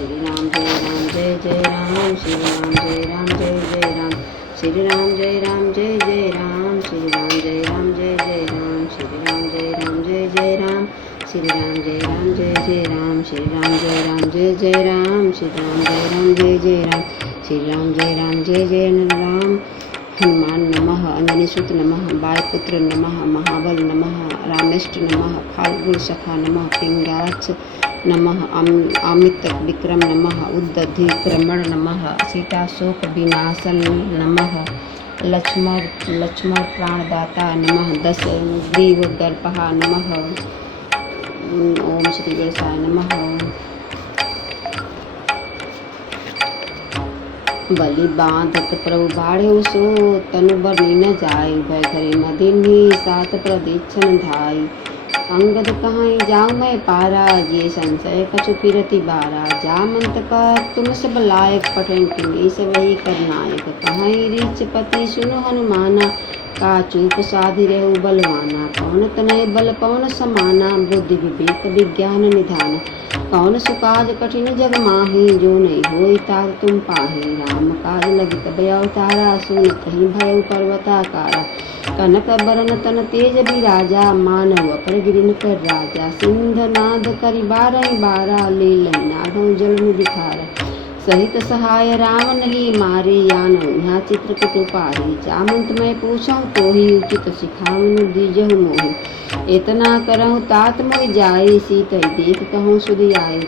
श्री राम जय जय राम, श्री राम जय राम जय जय राम, श्री राम जय राम जय जय राम, श्री राम जय राम जय जय राम, श्री राम जय राम जय जय राम, श्री राम जय राम जय जय राम, श्री राम जय राम जय जय राम, श्री राम जय राम जय जय राम, श्री राम जय राम जय जय राम। हनुमान नमः, अंजनी सुत नमः, वायुपुत्र नमः, महाबल नमः, रामेष्ट नमः, फाल्गुन सखा नमः, पिंगाक्ष नमः, अमित विक्रम नमः, उद्धधिक्रमण नमः, सीता शोक विनाशन नमः, लक्ष्मण प्राणदाता नमः, दश दीव दर्पहा नमः। ओम श्री गणेशाय नमः। बलि बांधत प्रभु बाढ़े सो, तनु बरनी न जाय, भय घरे मदिनी सात प्रदीक्षण धाई। अंगद कहाँ जाऊँ मैं पारा, ये संशय कछु फिरति बारा। जामंत का तुम सब लायक, पठन किन्हीं सब ही करनायक। कहाँ रीच पति सुनो हनुमाना, का चूप साधि रहु बलवाना। कौन तनय बल पवन समाना, बुद्धि विवेक विज्ञान निधान। कौन सुकाज कठिन जग माही, जो नहीं होई तार तुम पाही। राम काज लगी तब अवतारा, सुनत ही भय पर्वताकारा। कनक बरन तन तेज बिराजा, मानव अपर गिरिन कर राजा। सिंध नाद करि बारह बारा, ले नादों जल निधि खारा। सहित सहाय राम नहीं मारे, यानो यहाँ चित्रकूट पारी। जामंत मैं पूछूं तो ही उचित सिखाऊं, दीजहु मोहि। इतना करहु तात मोहि जाय, सीत देख कहूँ सुध आए।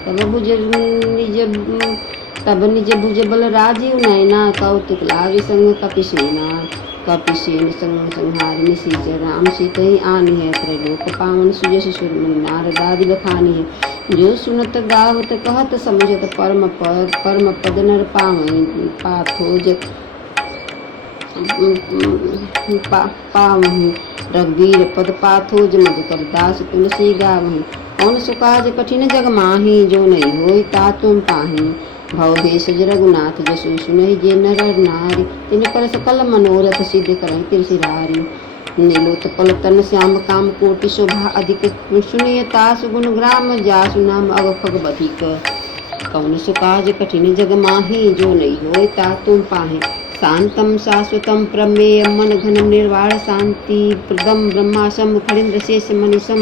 तब निज भुज बल राजीव नैना, कौतुक लागे संग कपिसेना। कपिसेन संग संहारि निसीचर, राम सीतहि आनी है। त्रैलोक पावन सुजस सुरमन, नारदादि बखानी है। जो सुनत गावत कहत समझत, परम पद नर पावनि। पावहि रघुवीर पद पाथोज, मधुकर दास तुलसी गावहि। कौन सुकाज कठिन जग माही, जो नहीं होई ता तुम पाही। भव भेषज रघुनाथ, जसु सुनहि जे नर नारी। तिन पर सकल मनोरथ, सिद्ध करहि तिरसिरारी। नीलोत्पल तन श्याम काम, कोटि शोभा अधिक। सुनिय तासु गुण ग्राम, जासु नाम अगफग बधिक। कौन सुकाज कठिन जग माही, जो नहीं होय ता तुम पाहि। शांतम शाश्वतम प्रमेयम, मन घनम निर्वाण शांति प्रदम। ब्रह्माशम खड़ीन्द्र शेष मनीषम,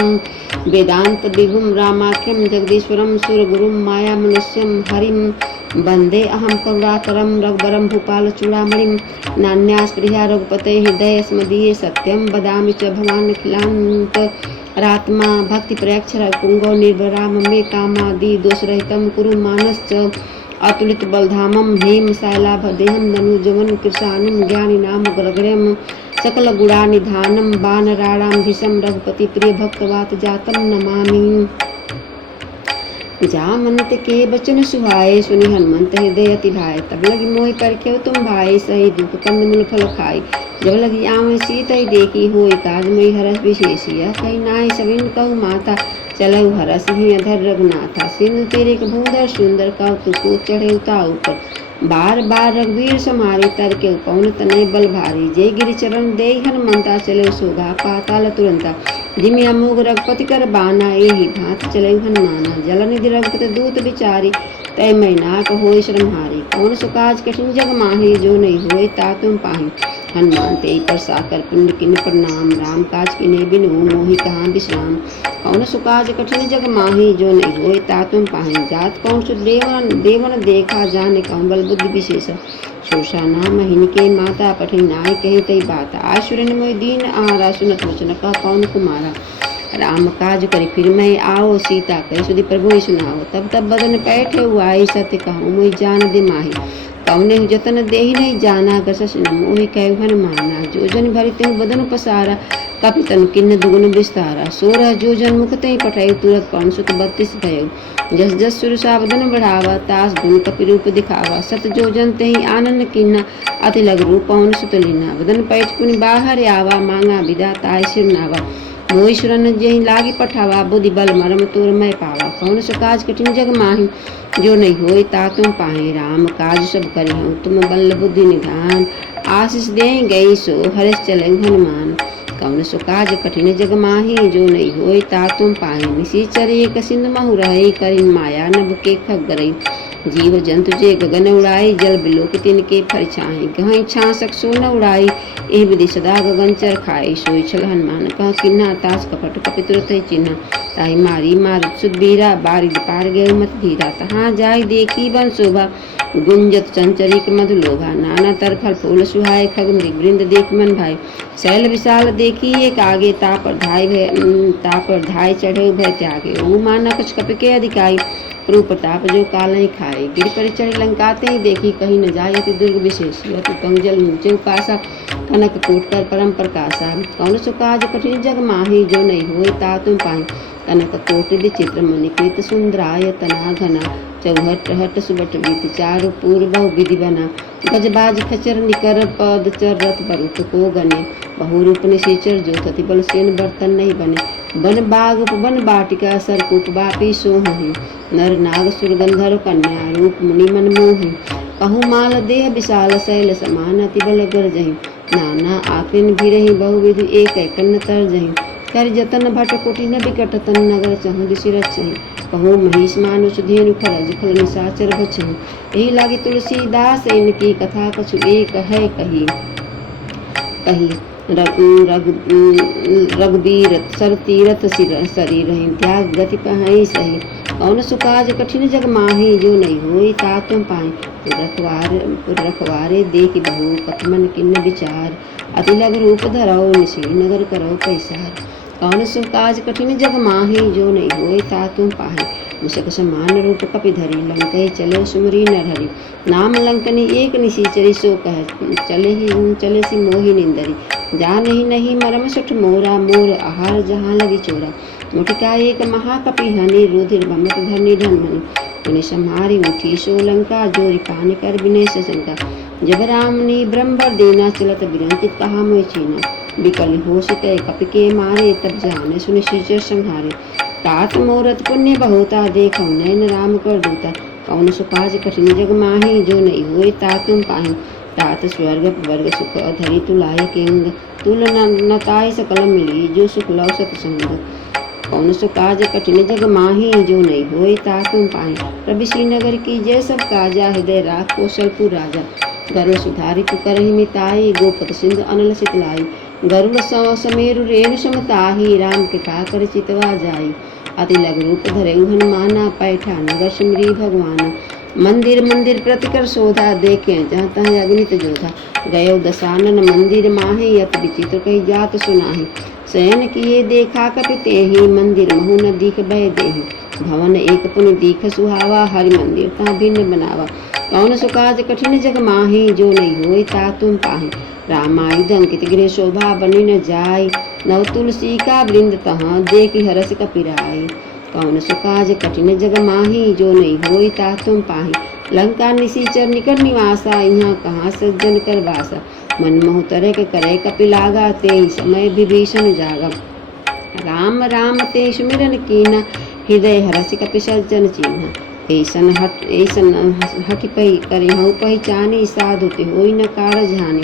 वेदांत विभुम रामाख्यम। जगदीश्वरम सुरगुरुम माया मनुष्यम हरिम। वंदे अहम करुणाकरम, रघुबरम भूपाल चूड़ामणिम। नान्यास्पृहा रघुपते हृदय स्मदीये, सत्यम वदामि च भगवान अखिलांत रात्मा। भक्ति प्रयक्षर पुंगो निर्भराम मे कामादि दोषरहितम कुरु मानश्च। अतुलित बलधामम हेम शैलाभ देहम, धनुजवन कृशानम। ज्ञानी नाम ग्रगण्यम, सकल गुणा निधानम। वानराणाम धीशम, रघुपति प्रिय भक्तवात जातम नमामि। जामंत के बचन सुहाए, सुनि हनुमंत हृदय अति भाए। तब लगी मोहि परखेउ तुम भाई, सही दुख कंद मूल फल खाई। जब लगी आँव सीत देखी, होय काज मई हरस विशेषिया। कही नाहि सविन कहु माता, चलऊ हरस ही अधर रघुनाथा। सिंधु तेरे भूधर सुंदर, कौतुक चढ़े उताऊ पर। बार बार रघुवीर समारे, तर के पवन तनय बल भारी। जय गिरि चरण दे हनुमंता, चले सोगा पाताल तुरंता। जिमि अमोघ रघुपति कर बाना, एहि भांति चले हनुमाना। जलनिधि रघुपति दूत बिचारी, तय मैं नाक होय श्रमहारी। कौन सुकाज कठिन जग माही, जो नहीं होय ता तुम पाही। हनुमान तेहि पर साकर पिंड किन प्रणाम। राम काज किने बिनु, मोहि कहाँ विश्राम। कौन सुकाज कठिन जग माही, जो नहीं होय ता तुम पाही। जात कौन सु देवन देखा, जाने कहूँ बल बुद्धि विशेष। सुरसा नाम हिनके माता, पठि नाय कही तई बात। आशुरन मोहि दीन आहारा, सुनत वचन कह पवन कुमारा। राम काज करि फिर मैं आओ, सीता कहि सुधि प्रभु सुनाओ। तब बदन पैठे हुआई, सत्य कहूँ मोहि जान दे माही। कौने जतन देहि नहीं जाना, गसस न मोहि कहु हनुमाना। जो जन भरि तेहु बदन पसारा, कपि तनु किन्न दुगुन विस्तारा। 16 जो जन मुख तेहि पठयु, तुरत पवन सुत 32 भयउ। जस जस सुर सावधन बढ़ावा, तास गुण कपि रूप दिखावा। सत जो जन तेहि आनंद किन्ना, अति लघु रूप पवन सुत लीना। वदन पैठ पुनि बाहर आवा, मांगा विदा ताय सिर नावा। मोहि सुरन जेहि लागी पठावा, बुद्धि बल मरम तोर मैं पावा। कौन सुकाज कठिन जग माही, जो नहीं होय ता तुम पाही। राम काज सब करिहु, तुम बल बुद्धि निधान। आशीष देहि गई सो, हर्ष चलऊ हनुमान। कौन सुकाज कठिन जग माही, जो नहीं होय ता तुम पाही। निशिचर एक सिंधु महु रही, करिन माया नभ के खग गरई। जीव जंतु जे गगन उड़ाई जल बिलोक तिनके फर छाई कहीं छासक सो न उड़ाई एह विधि सदा गगन चर खाई सोई छल हनुमान कह किन्ना तास कपट कपि तुरत चिन्हा ताई मारी मारुत सुदबीरा बारिद पार गए मत धीरा तहाँ जाय देखी बन शोभा गुंजत चंचरिक मधुलोभा नाना तर फल फूल सुहाय खग मृग वृंद देख मन भाई शैल विशाल देखी एक आगे तापर धाय चढ़े भय त्यागे ओ माना कुछ कप के अधिकाई प्रभु प्रताप जो काल नहीं खाए गिर पर चढ़े लंकाते ही देखी कहीं न जाय अति दुर्ग विशेष अति कंजल ऊंचे उपासा कनक कोट कर परम प्रकाशा कौन सो काज कठिन जग माही जो नहीं होए ता तुम पाई कनक कोट चित्र मणिकृत सुंदराय तना घना चौहट हट सुबट बीत चारु पूर्व विधि बना गजबाज खचर निकर पद चर रथ बरुत को गने बहुरूप निशेचर जो तति बल सेन बर्तन नहीं बने बन बाग उपवन बाटिका सरकूप बापी सोहि नर नाग सुर गंधर्व कन्या रूप मुनि मन मोहि कहु माल देह विशाल शैल समान अति बल गर्जहि नाना आकृन भिरहि बहुविधि एक कन्न तरजहि कर जतन भट कुटिन बिकट तन नगर चहु दिशि रचहि कहु महिष मानुष धेनु खरज फल निशाचर बचहि एहि लागी तुलसीदास इनकी कथा कछु एक है कही कही रघुबीर सर तीरथ सिर शरीर त्याग गति पहाई सही कौन सुकाज कठिन जग माही जो नहीं होई ता तुम पाए रखवारे देख बहु कथमन किन्न विचार अति लग रूप धरौ निशी नगर करो पैसार कौन सुकाज कठिन जग माही जो नहीं होई ता तुम पाए मुसक समान रूप कपि धरी लंकई चले सुमरी नरहरि नाम लंकनी एक निशीचरी सो कह चले सी मोहि निंदरी जा नहीं मरम सुठ मोरा मोर आहार जहाँ लगी चोरा मुटिका एक महाकपि हनि रुधिर भमक धरनी धनमनि उन्हें संहारी उठी सो लंका जोरी पानी कर विनय शंका जब रामनी ब्रह्मवर देना चलत विरंचित कहा मोह चीना विकल हो सुते कपि के मारे तब जाने सुनिश्चय संहारे तात मोरत पुण्य बहुता देखो नैन राम कर दूता कौन सुकाज कठिन जग माही जो नहीं हुए ता तुम पाही तात स्वर्ग वर्ग सुख अधरी तुलाय केंग तुल नताय सकल मिली जो सुख लव सत्संग कौन सुकाज कठिन जग माही जो नहीं होए ता तुम पाए प्रभु श्रीनगर की जय सब काजा हृदय राख कौशलपुर राजा गरुड़ सुधारी पुकर मिताई गोपत सिंधु अनल सितलाई गरुड़ समेरु रेणु समताही राम कृपा कर चितवा जाई अति लग रूप धरे हनुमाना पैठा नगर सिमरी भगवान मंदिर मंदिर प्रतिकर शोधा देखे जहाँ तहाँ अग्नित जोधा गयो दशानन मंदिर माहे यत विचित्र कही जात सुनाही शयन किए देखा कपिते ही मंदिर महु न दीख बह देही भवन एक पुन दीख सुहावा हरि मंदिर ता भिन्न बनावा कौन सुकाज कठिन जग माही जो नहीं होई ता तुम पाही रामायुध अंकित गृह शोभा बनी न जाय नव तुलसी का वृंद तहाँ देखी हरस कपिराई कौन सुकाज कठिन जग माही जो नहीं होई ता तुम पाही लंका निशीचर निकट निवासा यहाँ कहाँ सज्जन कर वासा मन मोह तरह करे कपिलागा ते समय विभीषण जागा राम राम ते सुमिरन कीना हृदय हरसि कपि सज्जन चिन्हा ऐसन हट पही करे हऊ पहचाने साधु ते होई न कारज हानि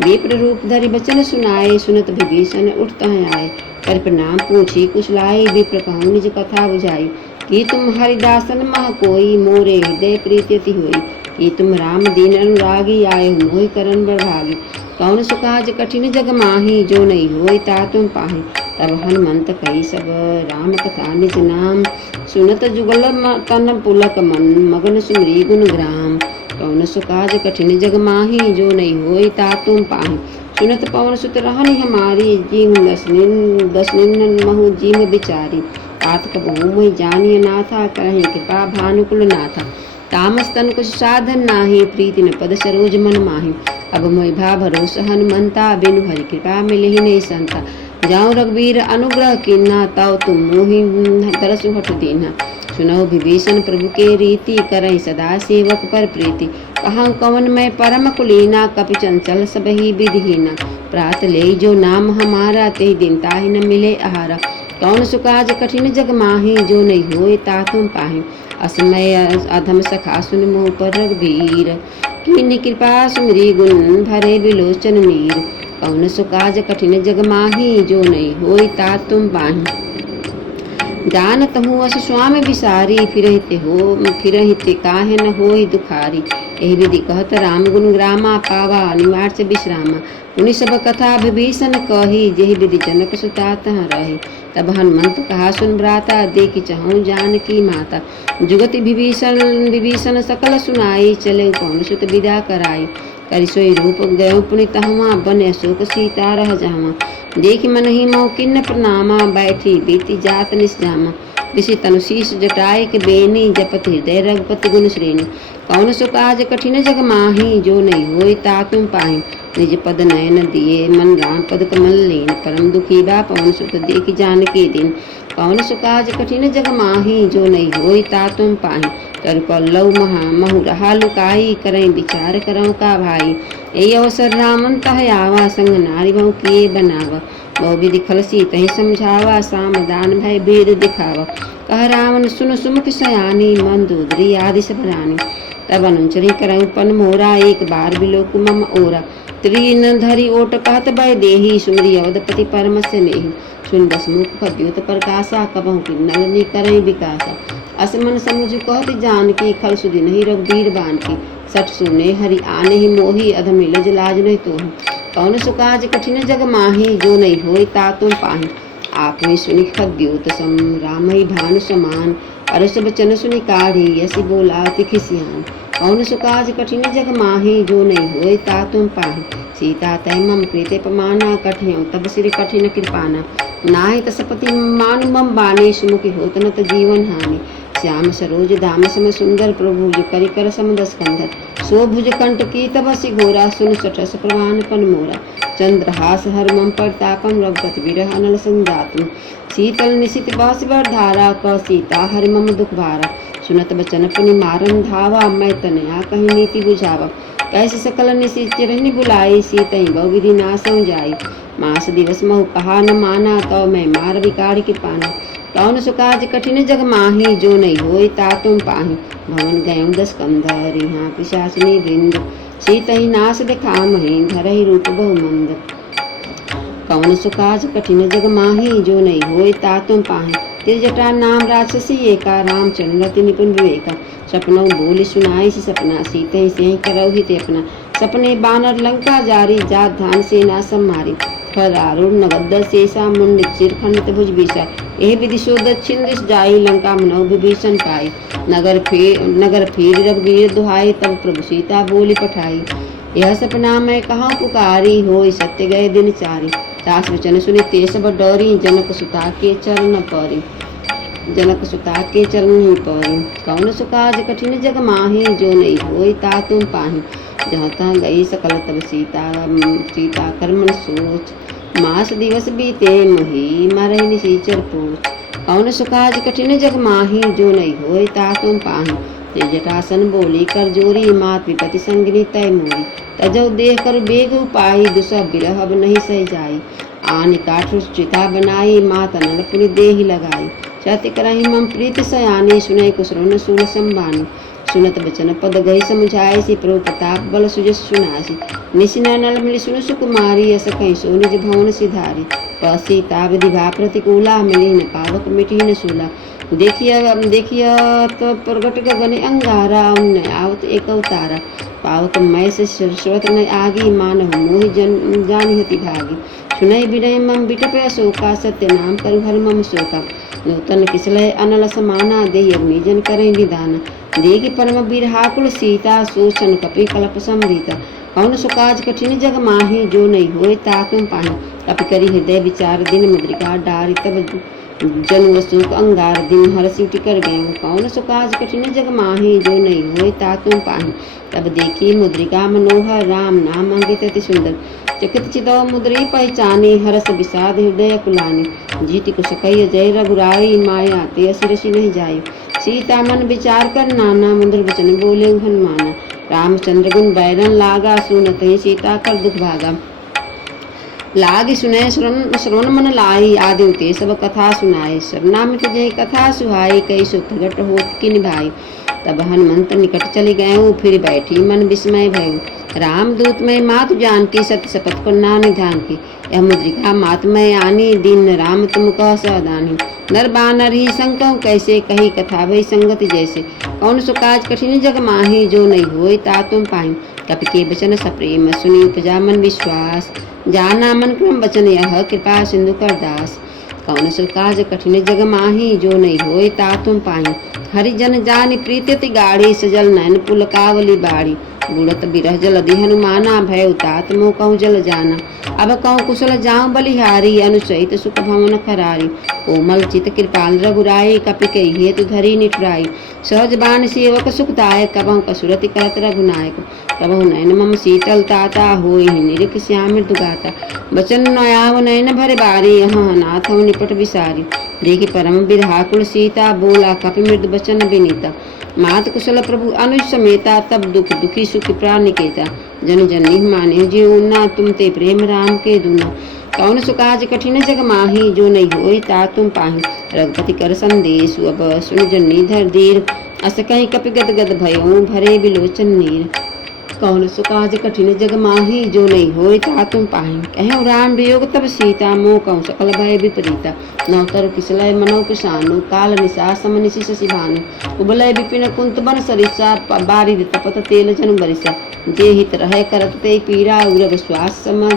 विप्र रूप धरि बचन सुनाए सुनत विभीषण उठता आए कर प्रणाम पूछी कुशलाए विप्र कहूँ निज कथा बुझाई कि तुम हरिदासन मह कोई मोरे हृदय प्रीति हुई कि तुम राम दीन अनुरागी आए मोहि करन बरभागी कौन सुकाज कठिन जग माही जो नहीं होई ता तुम पाही तब हनुमंत कही सब राम कथा निज नाम सुनत जुगल तन पुलक मन मगन सुमरी गुण ग्राम कौन सुकाज कठिन जग माही जो नहीं होई ता तुम पाही सुनत पवन सुत रहनि हमारी जीव दसनिन महु जीव बिचारी तात कबहू मोहि जानिय नाथा करहि कृपा भानुकुल नाथा तामस तन कुछ साधन नाही प्रीति न पद सरोज मन माही अब मोहि भा भरोस हनुमंता बिनु हरि कृपा मिलहि नहीं संता जाऊं रघुवीर अनुग्रह किन्ना ताऊ तुम मोहि तरसु हट दीना सुनो विभीषण प्रभु के रीति करई सदा सेवक पर प्रीति कहाँ कवन मैं परम कुलीना कपि चंचल सब ही विधिहीना प्रात ले जो नाम हमारा ते दिन ताहि न मिले आहारा कौन सुकाज कठिन जग माही जो नहीं होए ता तुम पाही असमय अधम सखा सुन मोह पर रघुवीर कीन्ही कृपा सुमरी गुण भरे बिलोचन नीर कौन सुकाज कठिन जग माही जो नहीं होई ता तुम पाही जानत हूँ अस स्वामी बिसारी, फिरहिते काहे न होई दुखारी। एहि विधि कहत राम गुण ग्रामा, पावा अनिवार्य विश्रामा। उनि सब कथा विभीषण कही, जेहि विधि जनक सुता तहाँ रही। तब हनुमंत कहा सुन भ्राता, देखि चहु जानकी माता। जुगति विभीषण सकल सुनाई, चले पवन सुत विदा कराई। करि सोई रूप गयो पुनि तहवा, बने अशोक सीता रह जावा। देखि मनहि मौ किन्न प्रणामा, बैठी बीती जात निस्जामा। ऋषि तनु शीस जटाए के बेनी, जपत हृदय रघुपति गुण श्रेणी। कौन सो काज कठिन जग माही, जो नहीं होई ताकु पाहि। निज पद नयन दिए, मन राम पद कमल लीन। परम दुखी बा पवन सुत, देखि जानकी दीन। कौन सो काज कठिन जग माही, जो नहीं होई तातुम पाहि। तरु पल्लव महु रहा लुकाई, करई विचार करऊ का भाई। यही अवसर रामन तह आवा, संग नारी बहु किए बनावा। बहु विधि खलसी तही समझावा, साम दान भय भेद दिखावा। कह रावण सुन सुमुख सयानी, मन दूधरी आदि सब रानी। तब अनुचरी करऊ पन मोरा, एक बार बिलोक मम ओरा। त्रिन धरि ओट कहत भय देही, सुमरी अवधपति परम स्नेही। सुन बस मुख फद्योत प्रकाशा, कबहु किन्नर नि करई विकासा। अस मन समुझ कहत जानकी, खल सुधि नहीं रघुबीर बानकी। सठ सुने हरि आने ही मोही, अधम लज लाज नहीं तोहि। कौन सो काज कठिन जग माही, जो नहीं होई तातुम पाहि। आप ही सुनि खद्योत सम, राम ही भानु समान। अरस बचन सुनि काढ़ी, यसी बोला तिखि सियान। कौन सो काज कठिन जग माही, जो नहीं होई तातुम पाहि। सीता तय मम प्रीते पमाना, कठियौ तब सिर कठिन कृपाना। नाहि तसपति मानु मम बानी, सुमुखी होत न त जीवन हानि। श्याम सरोज दाम सम सुंदर, प्रभुज करि कर सम दस कंधर। सो भुज कंठ की तबसि घोरा, सुन सठस प्रवान पन मोरा। चंद्रहास हर मम प्रतापम, रघुपति बिरह अनल संजातम। शीतल निशित बास बर धारा, क सीता हरि मम दुख भारा। सुनत बचन पुनि मारन धावा, मैं तनया कही नीति बुझावा। कैसे सकल निशिचरनि बुलाई, सीतहि बहु विधि नासौ जाई। मास दिवस महु कहा न माना, तौ मैं मार विकार कृपाना। कौन सो काज कठिन जग माही, जो नहीं होई तातुम पाहि। भवन गयौ दस कंधर, यहाँ पिशाचिनी वृंद। सीतहि नाश दिखामहि, धरहि रूप बहु मंद। कौन सो काज कठिन जग माही, जो नहीं होई तातुम पाहि। त्रिजटा नाम राक्षसी एका, रामचंद्र रति निपुण विवेका। सपनौ बोली सुनाई सी सपना, सीतहि सेहि करौ हित अपना। सपने बानर लंका जारी, जात धान सेना सब मारी। फर आरूढ़ नगद शेषा, मुंडित सिर खंडित भुज बीसा। एहि विधि सो दक्षिण दिश जाई, लंका मनौ विभीषण पाई। नगर फिर रघुबीर दुहाई, तब प्रभु सीता बोली पठाई। यह सपना मैं कहूँ पुकारी, होई सत्य गए दिन चारी। दास वचन सुनि ते सब डरी, जनक सुता के चरण परी। कौन सो काज कठिन जग माही, जो नहीं होई तातुम पाहि। जहाँ तहाँ गई सकल तब सीता कर्मन सोच। मास दिवस बीते मोहि, मरहि निशिचर पूछ। कौन सो काज कठिन जग माही, जो नहीं होई तातुम पाहि। जटासन बोली कर जोरी, मात विपति संगिनी तय मोरी। तजौ देह कर बेग उपाई, दुसह बिरह अब नहीं सह जाई। आन काठ चिता बनाई, मात नल पुनि देहि लगाई। चति करहि मम प्रीति सयानी, सुनय कुशरोन सूल संबानी। सुनत बचन पद गई समुझाई, सी प्रभु प्रताप बल सुजस सुनासी। निशिना नल मिली सुन सुकुमारी, अस कहीं सो निज भवन सिधारी। सीता विधि भा प्रतिकूला, मिली न पावक मिटी न सूला। देखिया तो प्रगट गगन अंगारा, उन्न आवत एक अवतारा। पावक मय से सरस्वत न आगी, मानव मोहि जानि हति भागी। सुनय विनय मम बिटप अशोका, सत्य नाम करु हर मम शोका। नूतन किसलय अनल समाना, देहि अग्नि जन करई निदाना। देखि परम बिरहाकुल सीता, सोचन कपि कल्प संभीता। कौन सो काज कठिन जग माही, जो नहीं होय ताकु पाहि। कपि करि हृदय विचार, दिन मुद्रिका डारि तब जनु अशोक अंगार। दिन हरषि उठि कर गयं, कौन सो काज कठिन जग माही, जो नहीं होय ताकु पाहि। तब देखी मुद्रिका मनोहर, राम नाम अंकित अति सुंदर। चकित चितौ मुद्री पहचानी, हरस विषाद हृदय कुलानी। जीति कुश कहि जय रघुराई, माया ते असुरसि नहीं जाई। सीता मन विचार कर नाना, मधुर वचन बोले हनुमाना। रामचंद्र गुण बैरन लागा, सुनत ही सीता कर दुख भागा। लागी सुनय श्रवण मन लाई, आदि ते सब कथा सुनाई। शरणामित जय कथा सुहाई, कई सो प्रगट होत कि निभाई। तब हनुमंत निकट चले गए, फिर बैठी मन विस्मय भयउ। रामदूत में मातु जान की सत्य शपथ को ना निधान की। यह मुद्रिका मातमय आनी दीन राम तुम कह सावधानी। नर बानर ही संकहु कैसे कही कथा भई संगति जैसे। कौन सो काज कठिन जग माही जो नहीं होई ता तुम पाई। कपि के वचन सप्रेम सुनी उपजा मन विश्वास। जाना मन क्रम वचन यह कृपा सिंधु कर दास। कौन सो काज कठिन जग माही जो नहीं होई ता तुम पाई। हरिजन जानि प्रीति गाढ़ी सजल नैन पुल कावली बाड़ी। गुणत बिरह जल दि हनुमाना भय उतात मोह कहूँ जल जाना। अब कहूँ कुशल जाऊँ बलिहारी अनुसहित सुख भवन खरारी। कोमल चित कृपाल रघुराई कपि कही हेतु धरी निठुराई। सहज बान सेवक सुखदायक कबहु कसुरति करत रघुनायक। कबहु नयन मम शीतल ताता होई निरिख श्याम मृदु गाता। बचन नयाव नयन भरे बारी यहाँ नाथ निपट विसारी। देखि परम बिरहाकुल सीता बोला कपि मृदु बचन विनीता। मात कुशल प्रभु अनुज समेता तब दुख दुखी सुखी प्राण निकेता। जन जननी माने जीव ना तुम ते प्रेम राम के दूना। कौन सुकाज कठिन जग माही जो नहीं होई ता तुम पाही। रघुपति कर संदेश अब सुन जननी धर धीर। अस कहीं कपि गद गद भयों भरे बिलोचन नीर। कौन सुकाज कठिन जग माही जो नहीं होई ता तुम पाही। कहूँ राम वियोग तब सीता मोह कहूँ सकल भय विपरीता। नौतर किसलय मनो किसानु काल निशा सम निशि शशि भानु। उबलय विपिन कुंत बन सरिसा बारिद तपत तेल जन बरिसा। जे हित रहे करत ते पीरा उग्र विश्वास सम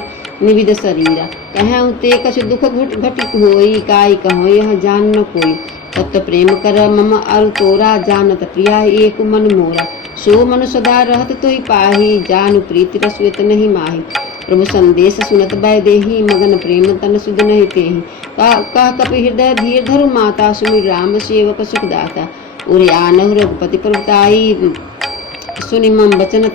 निविद शरीरा। कहूँ ते कछु दुख घटित होई काई कहो यह जान न कोई। तत्व प्रेम कर मम अरु तोरा जानत प्रिया एक मन मोरा। सो मनु सदा रहत तोई पाही जानु प्रीति रसुत नहीं माही। प्रभु संदेश सुनत बै देही मगन प्रेम तन सुध नहीं तेहि। कह कपि हृदय धीर धरु माता सुमिर राम सेवक सुखदाता। उरे आनहु रघुपति प्रभुताई सुनि मम वचन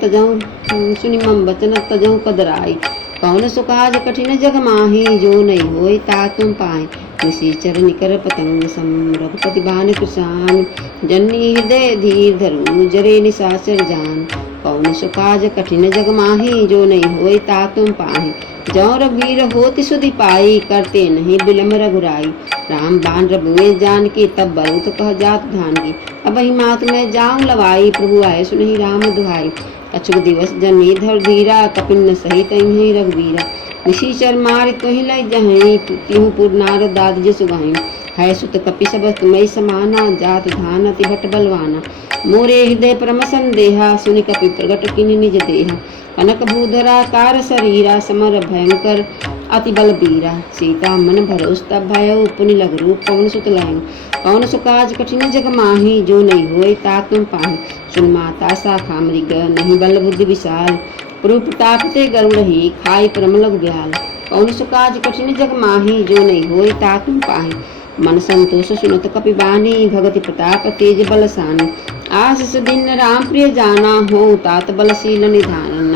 तजहु कदराई। कौन सुकाज कठिन जग माही जो नहीं होई ता तुम पाए। निशीचर निकर पतंग सम रघुपति बान कृसान। जननी हृदय धीर धरु जरे निशाचर जान। कौन सुकाज कठिन जग माही जो नहीं होई ता तुम पाही। जौ रघुवीर होति सुधि पाई करते नहीं बिलम रघुराई। राम बाण रघुए जान के तब बरुत कह जात धान की। अब ही मात में जाऊं लवाई प्रभु आए सुनहि राम दुहाई। अचुक दिवस जनी धर धीरा कपिन सहित ही रघुवीरा। निशीचर मार तुहि लय जहीं तिहु पुर नार दाद जसु गाहीं। है सुत कपि सब तुम्हें समाना जात धान अति भट बलवाना। मोरे हृदय परम संदेहा सुनि कपि प्रगट किनि निज देहा। कनक भूधरा कार शरीरा समर भयंकर अति बलबीरा। सीता मन भरोस तब भयउ पुनि लघु रूप पवन सुत लहु। कौन सुकाज कठिन जग माही जो नहीं होई ता तुम पाही। सुन माता शाखा मृग नहीं बल बुद्धि विशाल। प्रभु प्रताप ते गरुड़ ही खाई परम लघु ब्याल। कौन सुकाज कठिन जग माही जो नहीं होई ता तुम पाही। मन संतोष सुनत कपि बानी भगति प्रताप तेज बलसानी। आशीष दिन राम प्रिय जाना हो तात बलशील निधान।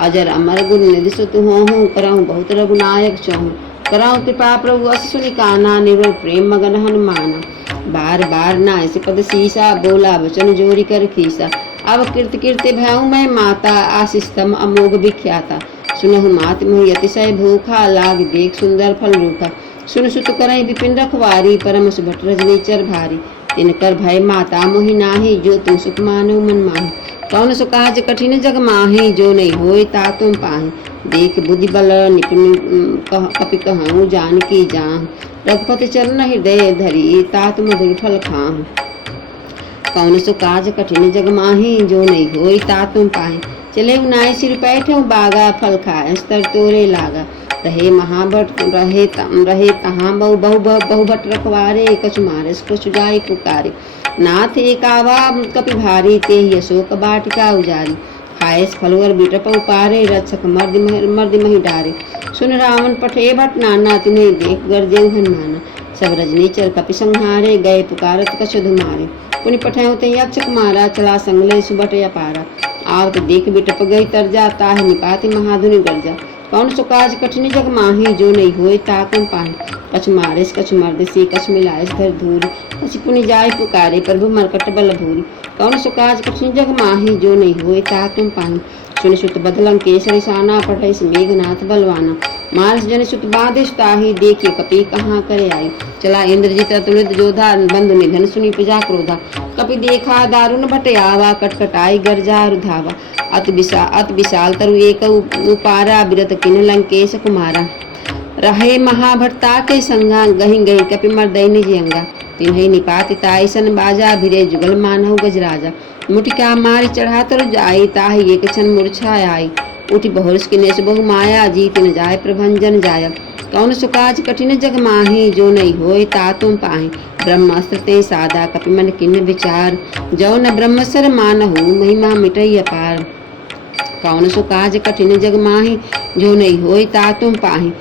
अजर अमर गुण निधि सुत हो करहु बहुत रघुनायक चहु। करहु कृपा प्रभु अस सुनि काना निर्बल प्रेम मगन हनुमाना। बार बार नाय से पद सीसा बोला वचन जोरी कर खीसा। अब कीर्ति कीर्ति भयउ मैं माता आशीष तम अमोघ विख्याता। सुनहु मात मोहि अतिशय भूखा लाग देख सुंदर फल रूखा। सुन सुत करई विपिन रखवारी परम सुभट रजनीचर भारी। तिनकर भय माता मोहि नाही जो तुम सुख मानहु मन माही। कौन सुकाज कठिन जग माही जो नहीं होई ता तुम पाही। देख बुद्धि बल निपुण कपि कहूँ जान की जान। रघुपति चरण हृदय धरी तात मधुर फल खाहु। कौन सुकाज कठिन जग माही जो नहीं होई ता तुम पाही। चले उनाय सिर पैठऊ बागा फल खाए स्तर तोरे लागा। रहे महाभट रहे तहाँ बहुभट रखवारे। कछु मारस कछु जाय पुकारे। नाथ एक आवा कपि भारी ते अशोक बाटिका उजारी। खाएस फलवर बिटप उपारे रक्षक मर्द मही डारे। सुन रावण पठे भट नाना तिन्हें देख गरजेउ हनुमाना। सब रजनीचर कपि संहारे गए पुकारत कछु धुमारे। पुनि पठेउ ते यक्षक मारा चला संगले सुबट अपारा। आवत देख बिटप गई तरजा ताहि निपाति महाधुनि गर्जा। कौन सुकाज कठिन जग माही जो नहीं होई ता तुम पाही। कछु मारेस कछु मर्दसी कछु मिलाएस धर धूरी। कछु पुनि जाय पुकारे प्रभु मरकट बल भूरी। कौन सुकाज कठिन जग माही जो नहीं होई ता तुम पाही। सुन सुत बदलं केसरी साना पठैस मेघनाथ बलवाना। मारस जन सुत बादेश ताही देखिए कपि कहाँ करे आई। चला इंद्रजित अतुलित जोधा बंधु निधन सुनी प्रजा क्रोधा। कपि देखा दारुण भट आवा कटकटाई गर्जा रुधावा। अति विशाल तरु एक उपारा विरत किन लंकेश कुमारा। रहे महाभरता के संगा गही गही कपि मर्दई निज अंगा। तिन्हि निपाति ताइसन बाजा भिरे जुगल मानव गजराजा। मुटिका मारी चढ़ा तरु जाई ताहि एक क्षण मूर्छा आई। उठी बहुरस किनेश बहु माया जीत न जाय प्रभंजन जाय। कौन सुकाज कठिन जग माही जो नहीं होय ता तुम पाहि। ब्रह्मास्त्र ते सादा कपि मन किन विचार। जो न ब्रह्मसर मानहु महिमा मिटई अपार। कौन सुकाज कठिन जग माही जो नहीं होय ता तुम पाहि।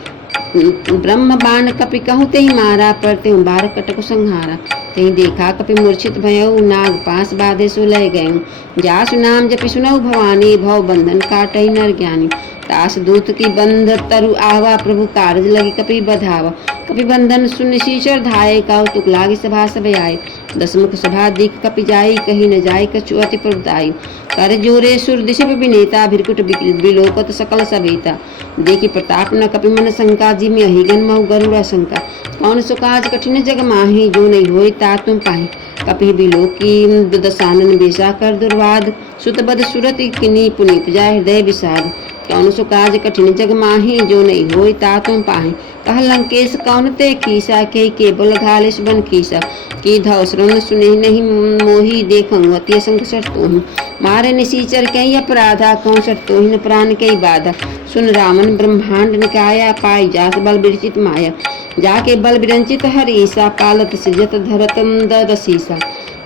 ब्रह्म बाण कपि कहूँ तेहि मारा पर त्यों बार कटक संहारा। तेहि देखा कपि मूर्छित भयउ नाग पास बाधे सो लय गयउ। जासु नाम जपि सुनऊ भवानी भव बंधन काटई नर ज्ञानी। तास दूत की बंध तरु आवा प्रभु कारज लगी कपि बधावा। कपि बंधन सुन शीशर धाये कौतुक लागी सभा सब आए। दसमुख सभा दिख कपि जाई कही न जाय कछु अति प्रभुताई। कर जोरे सुर दिशप विनेता भिरकुट बिलोकत सकल सभेता। देखी प्रताप न कपि मन शंका जिमि अहिगन महु गरुड़ा शंका। कौन सुकाज कठिन जग माही जो नहीं होय ता तुम पाहि। कपि बिलोकी दशानन बेसा कर दुर्वाद। सुतबद सुरत किनी पुनि उपजा हृदय विषाद। कौन सुकाज कठिन जग माही जो नहीं होय ता तुम पाहि। कह लंकेश कौन ते कीसा के बोल घालिस बन खीसा। की धव श्रवण सुने नहीं मोही देखऊँ अति असंख शर्तोहि। मारे निशीचर कई अपराधा कौन शर्तोहि न प्राण कई बाधा। सुन रावण ब्रह्मांड निकाया पाई जास बल विरचित माया। जाके बल विरंचित हरीसा पालत सिजत धरतम दसीसा।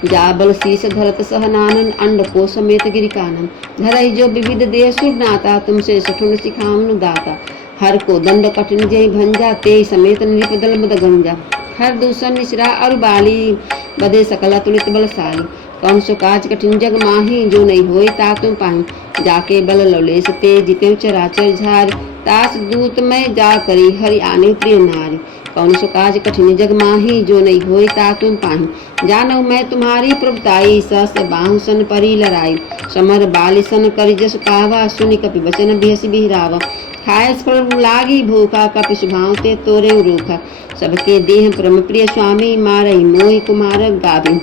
जा बल शीस धरत सहनानन अंड को समेत गिरिकानन। धरई जो विविध देह सुरनाता तुमसे सठुन सिखावन दाता। हर को दंड कठिन जय भंजा ते समेत नृपदल मद गंजा। हर दूषण निश्रा अरु बाली बदे सकल तुलित बलशाली। कौन सुकाज कठिन जग माही जो नहीं होय ता तुम पाहि। जाके बल लवलेश ते जिते चराचर झार। तास दूत में जा करी हरि आने प्रिय नारी। कौन सुकाज कठिन जग माही जो नहीं होय ता तुम पाहि। जानऊ मैं तुम्हारी प्रभुताई सहस बाहु सन परी लड़ाई। समर बाली सन करि जस पावा सुनि कपि वचन बिहसि बिहरावा। खाए फल लागी भूखा कपि सुभाव ते तोरे रूखा। सबके देह परम प्रिय स्वामी मारई मोहि कुमार गावी।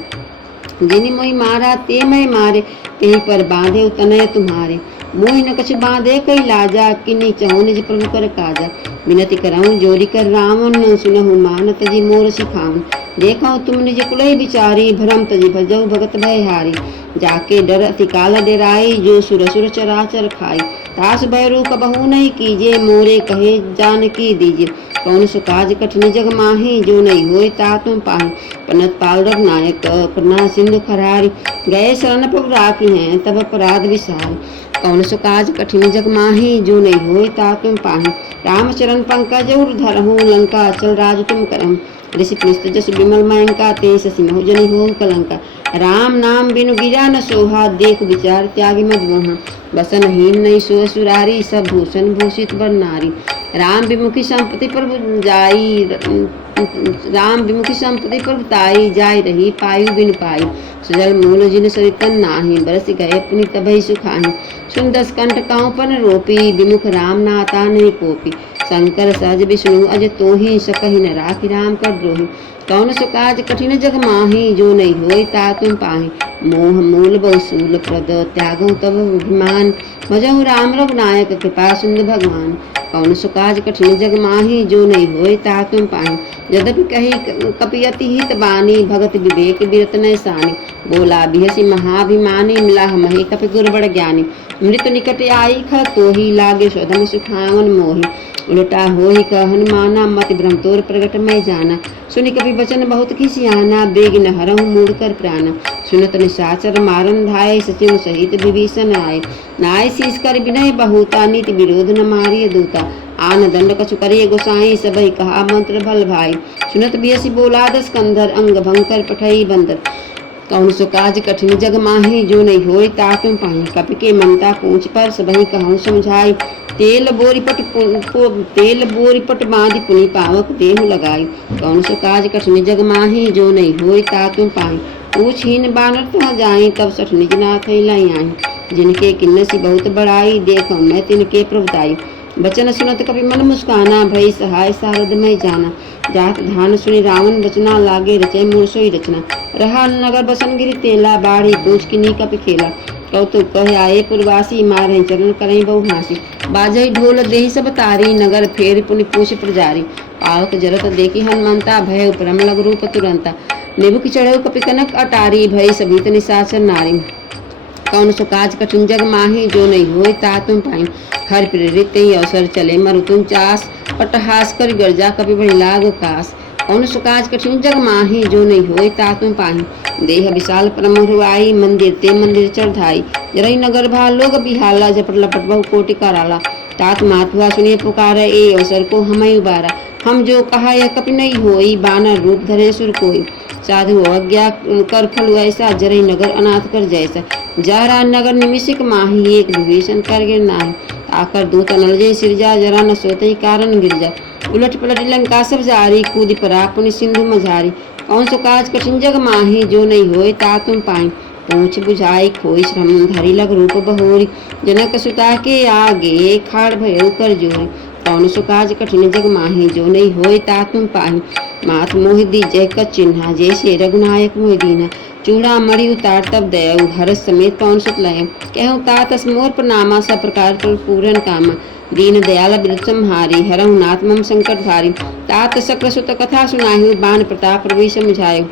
जिनि मोहि मारा ते मैं मारे तेहि पर बांधे तनय तुम्हारे। मोहि न कछु बांधे कई लाजा किन्नी चहु निज प्रभु कर काजा। विनती करऊँ जोरी कर रावण सुनहु मान तजी मोर सिखाऊँ। देखो तुम निज कुलई विचारी भरम तजी भजऊ भगत भयहारी। जाके डर अति काल डेराई जो सुर सुर चराचर खाई। तास भैरू कबहू नहीं कीजे मोरे कहे जानकी दीजिए। कौन सुकाज कठिन जग माही जो नहीं होय ता तुम पाहि। पनत पाल रघुनायक करुणा सिंधु खरारी। गए शरण प्रभु राखी हैं तब अपराध विसार। कौन सुकाज कठिन जग माही जो नहीं होय ता तुम पाहि। राम चरण पंकज उर धरहु लंका चल राज तुम करम। ऋषि पुलिस्त जस विमल मयंका ते ससिमहु जनि हो कलंका। राम नाम बिनु गिरा न सोहा देख विचार त्यागी मद मोहा। बसनहीन नहीं सो सुरारी सब भूषण भूषित बर नारी। राम विमुखी संपत्ति पर जाई राम विमुखी संपत्ति पर ताई जाय रही पायु बिन पाई। सुजल मूल जिन सरितन नाही बरस गए पुनि तबहि सुखाहि। सुन दस कंठ कांपन रोपी विमुख राम नाता नहीं कोपी। शंकर सहज विष्णु अज तोहि सकहि न राखि राम कर द्रोही। कौन सुकाज कठिन जग माही जो नहीं होय ता तुम पाहि। मोह मूल बहुसूल प्रद त्यागौ तब अभिमान। भजहु राम रघुनायक कृपा सिंधु भगवान। कौन सुकाज कठिन जग माही जो नहीं होय ता तुम पाहि। यद्यपि कही कपि अति हित बानी भगत विवेक विरत न सानी। बोला बिहसी महाभिमानी मिला मही कपि गुरबड़ ज्ञानी। मृत्यु निकट आई खल तोहि लागे स्वधम सुखावन मोहि। उलटा होहि कह हनुमाना मति भ्रम तोर प्रगट मैं जाना। सुनि कपि वचन बहुत खिसियाना बेग न हरहु मूढ़ कर प्राणा। सुनत निशाचर मारन धाय सचिव सहित विभीषण आए। नाय शीस कर विनय बहुता नीति विरोध न मारिय दूता। आन दंड कछु करिय गोसाई सबहि कहा मंत्र भल भाई। सुनत बियसी बोला दस कंधर अंग भंकर पठई बंदर। कौन सुकाज कठिन जग माही जो नहीं होय ता तुम पाहि। कपि के ममता पूछ पर सबहि कहूँ समझाई। तेल बोरी पट बांधि पुनि पावक देहु लगाई। कौन सुकाज कठिन जग माही जो नहीं होय ता तुम पाहि। पूछहीन बानर तह जाई तब सठ निज नाथ लाई आई। जिनके किन्नसी बहुत बड़ाई देखो मैं तिनके प्रभुताई। बचन सुनत कपि मन मुस्काना भई सहाय सारद में जाना। जात धान सुनि रावण बचना लागे रचे मूल सोई रचना। रहा नगर बसन गिरि तेला बाढ़ी पूछ किन्नी कपि खेला। कौतुक कहे आए पुरवासी, मारे चरण करें बहु हासी। बाजई ढोल देहि सब तारी, नगर फेर पुनि पूछ प्रजारी। पावक जरत देखी हनुमंता, भय उपरम लग रूप तुरंता। निबुक चढ़ऊ कपि कनक अटारी, भय सभित निशाचर नारी। कौन सो काज कठिन जग माही, जो नहीं होय ता तुम पाई। हर प्रेरित तेहि अवसर चले, मरु तुम चास। पटहास कर गर्जा कपि बहि लाग कास। कौन सो काज कठिन जग माही, जो नहीं होय ता तुम पाही। देह विशाल परम हुआई, मंदिर ते मंदिर चढ़ाई। जरई नगर भा लोग बिहाला, झपट लपट बहु कोटि कराला। तात मातुआ सुनिए पुकार, ए अवसर को हमई उबारा। हम जो कहा यह कपि नहीं होई, बानर रूप धरे सुर कोई। साधु अज्ञा कर फल ऐसा, जरई नगर अनाथ कर जैसा। जरा नगर निमिषिक माही, एक विभीषण कर गिर नाही। आकर दूत नल जय सिरजा, जरा न सोते कारण गिरजा। उलट पलट लंका सब जारी, कूद परा पुनि सिंधु मझारी। कौन सो काज कठिन जग माही, जो नहीं होय ता तुम पाई। पूछ बुझाई खोई श्रम, धरि लग रूप बहोरी। जनक सुता के आगे, खाड़ भयो कर जोरी। कौन सो काज कठिन जग माही, जो नहीं होय ता तुम पाही। मात मोहि दीजय कछ चिन्हा, जैसे रघुनायक मोहि दीना। चूड़ा मणि उतार तब दयऊ, हरस समेत पवन सुत लय। कहूँ तात मोर प्रणामा, सब प्रकार पर पूरन कामा। दीन दयाल बिरथ संहारी, हरहु नाथ मम संकट भारी। तात सक्र सुत कथा सुनाहु, बान प्रताप प्रभु समझायु।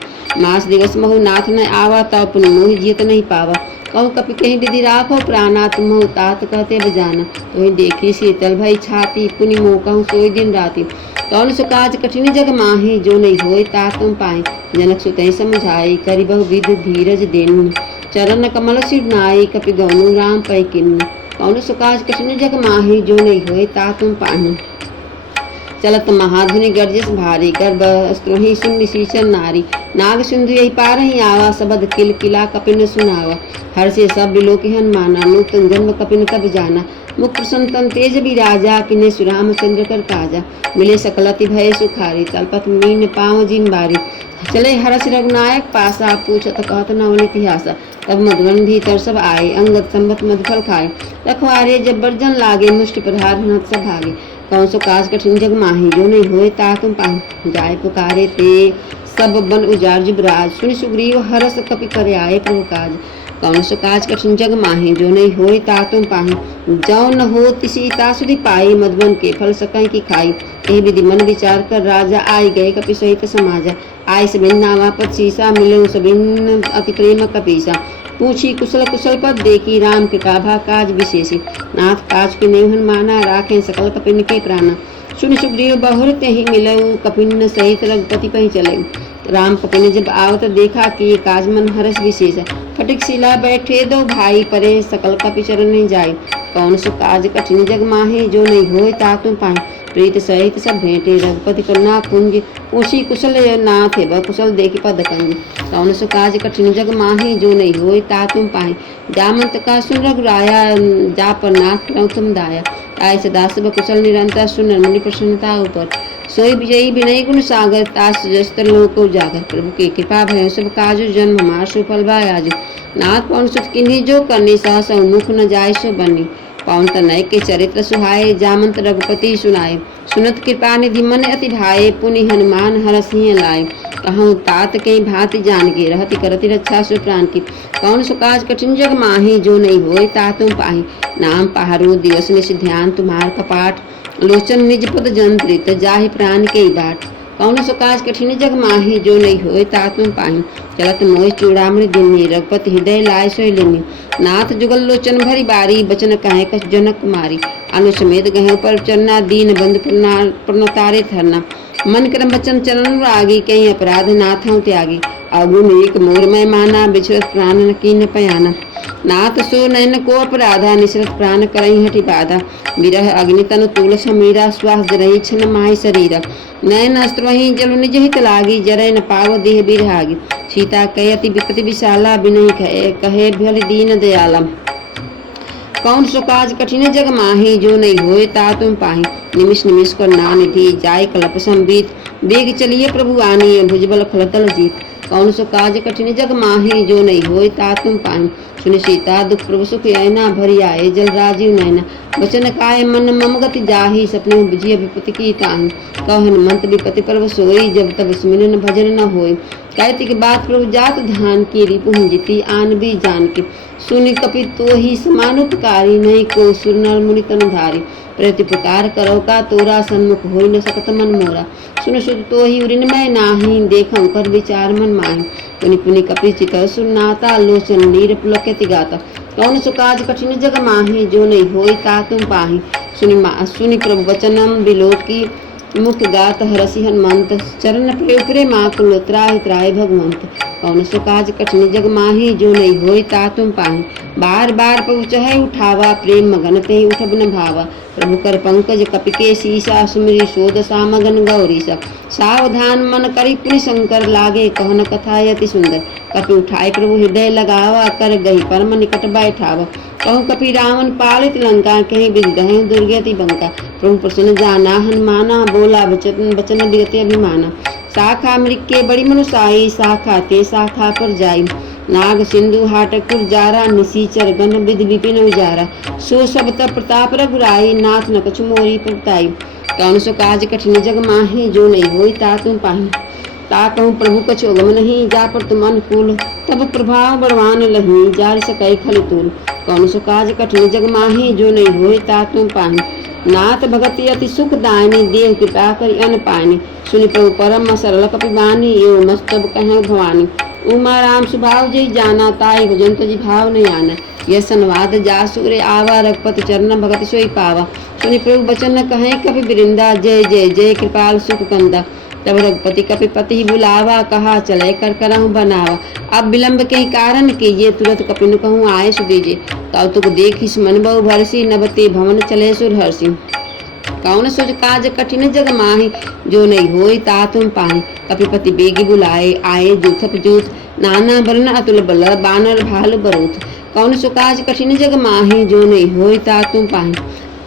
मास दिवस महु नाथ न आवा, तब पुनि मोहि जियत नहीं पावा। कहूँ कपि कहीं विधि राखो प्राणा, तुम तात कहते बजाना। तुहि देखी शीतल भई छाती, पुनि मोह कहूँ सोई दिन राति। कौन सो काज कठिन जग माही, जो नहीं होय ता तुम पाई। जनक सुतहि समझाई, करि बहु विधि धीरज दिन। चरण कमल सिर नाई, कपि गौनु राम पै किन्न। कौन सो काज कठिन जग माही, जो नहीं होय ता तुम पाही। चलत महाधुनि गर्जस भारी, गर्भ अस्त्रोहि सुन निशीचर नारी। नाग सिंधु यही पारहि आवा, सबद किल किला कपिन सुनावा। हर से सब बिलोकि हनुमाना, नूतन जन्म कपिन तब जाना। मुख प्रसन्न तेज बिराजा, किन्हे सुराम चंद्र कर काजा। मिले सकलति भय सुखारी, तलपत मीन पाँव जिन बारी। चले हरस रघुनायक पासा, पूछत कहत नवन इतिहासा। तब मधुवन भीतर सब आए, अंगद संबत मधुफल खाए। रखवारे जब बर्जन लागे, मुष्टि प्रहार हनत सब भागे। कौन सो काज कठिन जग माही, जो नहीं होय ता तुम पाही। जाय पुकारे ते सब बन उजार जुबराज, सुनि सुग्रीव हरस कपि करे आए प्रभु काज। कौन सो काज कठिन जग माही, जो नहीं होय ता तुम पाही। जौ न हो तिसी ता सुधि पाई, मधुबन के फल सकय की खाई। एहि विधि मन विचार कर राजा, आय गए कपि सहित समाजा। आय सबिन नावा पद सीसा, मिलो सबिन अति प्रेम कपीसा। पूछी कुशल कुशल पद देखी, राम कृपा भा काज विशेषी। नाथ काज के नेव हनुमाना, राखें सकल कपिन के प्राणा। सुनि सुग्रीव बहुर तेहि मिलऊ, कपिन सहित रघुपति पहि चलऊ। राम कपिन जब आवत देखा, कि काज मन हरस विशेष। फटिक शिला बैठे दो भाई, परे सकल कपि चरण जाय। कौन सो काज कठिन जग माही, जो नहीं होय ता तुम पाही। प्रीत सहित सब भेंटे, रघुपति करुणा पुंज। पूछी कुशल नाथ हेब, कुशल देखि पद कंज। कौन सो काज कठिन जग माही, जो नहीं होय ता तुम पाही। जामंत का सुन रघुराया, जा पर नाथ करऊँ तुम दाया। आय सदा सब कुशल निरंतर, सुन मुनि प्रसन्नता ऊपर। सोई विजयी विनय गुण सागर, तास जस्तर लोक उजागर। प्रभु की कृपा भयो सब काजु, जन्म हमार सुफल भाय आजु। नाथ पवन सुत किन्ही जो करनी, सहस मुख न जाय सो बनी। पवन तनय के चरित्र सुहाए, जामंत रघुपति सुनाए। सुनत कृपा निधि मन अति भाए, पुनि हनुमान हरसिंह लाए। कहूँ तात के भांति जान के, रहति करति रक्षा सु प्राण की। कौन सो काज कठिन जग माही, जो नहीं होय ता तुम पाही। नाम पहारो दिवस निश ध्यान, तुम्हार कपाट। लोचन निज पद जंत्रित, जाहि प्राण के बाट। कौन सो काज कठिन जग माही, जो नहीं होय ता तुम पाही। चलत मोहि चूड़ामणि दिन्नी, रघुपति हृदय लाय सोई लेनी। नाथ जुगल लोचन भरी बारी, बचन कहे कछ जनक कुमारी। अनु समेत गहे पर चरना, दीन बंधु प्रणतारे धरना। मन क्रम बचन चरण रागी, कहीं अपराध नाथ हूँ त्यागी। अवगुण एक मोर मैं माना, बिछरत प्राण न कीन पयाना। नाथ सो नयन को अपराधा, निसरत प्राण करई हटि बाधा। विरह अग्नि तनु तूल समीरा, श्वास जरहि छन माहि शरीरा। नयन अस्त्र वही जलु निज हित लागी, जरय न पाव देह बिरहागी। सीता कहे अति विपति विशाला, बिनहि कहे भल दीन दयाला। कौन सो काज कठिन जग माही, जो नहीं होय ता तुम पाही। निमिष निमिष कर नानिधि, जाय कलप संबीत। बेग चलिए प्रभु आनी, भुजबल फलतल जीत। कौन सो काज कठिन जग माही, जो नहीं होय ता तुम पाही। सुनि सीता दुख प्रभु सुख आयना, भरी आए जल राजीव नैना। वचन काय मन मम गति जाहि, सपने बुझिय विपति की ताहि। कह हनुमंत विपति पर्व सोई, जब तब सुमिरन भजन न होय। कहती के बात प्रभु जात ध्यान की रिपुंजिति आन भी जान के सुनि कपि तो ही समानुपकारी नहीं को सुर नर मुनि तनुधारी प्रति प्रकार करो का तोरा सन्मुख हो न सकत मन मोरा सुन सुत तो ही उरिनमय नाही देखं कर विचार मन माही पुनि पुनि कपि चित सुनाता लोचन नीर पुलकति गाता कौन सो काज कठिन जग माही जो नहीं होई ता तुम पाही सुनि प्रभु वचनम बिलोकी मुख गात हरसि हनुमंत चरण प्रेमाकुल त्राहि त्राहि भगवंत कौन सो काज कठिन जग माही जो नहीं होई ता तुम पाही बार बार प्रभु चहे उठावा प्रेम मगन ते उठब न भावा प्रभु कर पंकज कपिके शीसा सुमिरी शोध सामगन गौरीसा सावधान मन करी पुनि शंकर लागे कहन कथा यति सुंदर कपि उठाए प्रभु हृदय लगावा कर गही परम निकट बैठावा कहूँ कपि रावण पालित लंका कहीं विदगहि दुर्गति बंका प्रभु प्रसन्न जाना हनुमाना बोला बचन विगति अभिमाना शाखा मृग बड़ी मनुसाई शाखा ते शाखा पर जाई नाग सिंधु हाटकुर जारा निशीचर गण विध विपिन उजारा सो सब तप प्रताप रघुराई नाथ न कछु मोरी प्रताई कौन सो काज कठिन जग माही जो नहीं होई ता तुम पाही ता कहूँ प्रभु कछु अगम नहीं जा पर तुम अनुकूल तब प्रभाव बड़वान लही जार सकई खल तूल कौन सो काज कठिन जग माही जो नहीं होई ता तुम पाही नाथ भगति अति सुख दायनी देह कृपा करि अन पानी सुनि प्रभु परम सरल कपिबानी यो मस्तब कहें भवानी उमा राम सुभाव जय जाना ताई भजन तजी भाव नहीं आना यह संवाद जा सूर्य आवा रघुपति चरण भगत सोई पावा सुनि प्रभु बचन कहें कपि वृंदा जय जय जय कृपाल सुख कंदा तब रघुपति कपिपति बुलावा कहा चले कर करहूँ बनावा अब विलंब के कारण कीजिए तुरंत कपिन कहूँ आए सुदीजिए कौतुक देखिस मन बहु भरसी नबते भवन चले सुर हर्षि कौन सोच काज कठिन जग माही जो नहीं होई ता तुम पाही कपिपति बेगी बुलाए आए जूथप जूथ नाना वर्ण अतुल बल बानर भाल बरूथ कौन सो काज कठिन जग माही जो नहीं होई ता तुम पाही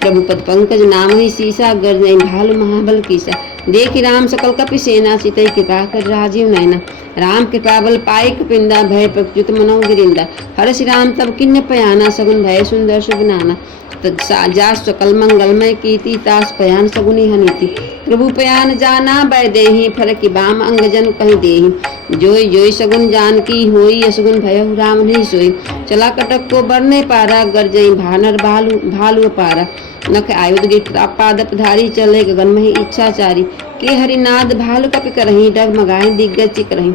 प्रभु पद पंकज नाम ही सीसा गर्जई भालु महाबल कीसा देखि राम सकल कपि सेना चितई कृपा कर राजीव नैना राम कृपा बल पाए कपिंदा भय प्रत्युत मनो गिरिंदा हर श्री राम तब किन्य पयाना सगुन भय सुंदर शुभ नाना जा सकल मंगलमय कीति तास पयान सगुनी हनीति प्रभु पयान जाना बै देहि फरकि बाम अंगजन कहि देहि जोई जोई सगुन जान की होई असगुन भय राम नहीं सोई चला कटक को बरने पारा गरजई भानर भालू भालू पारा नख आयुध गिट पादप धारी चले गगन में इच्छाचारी के हरिनाद भालू कपि करही डगमगाई दिग्गज चिक रही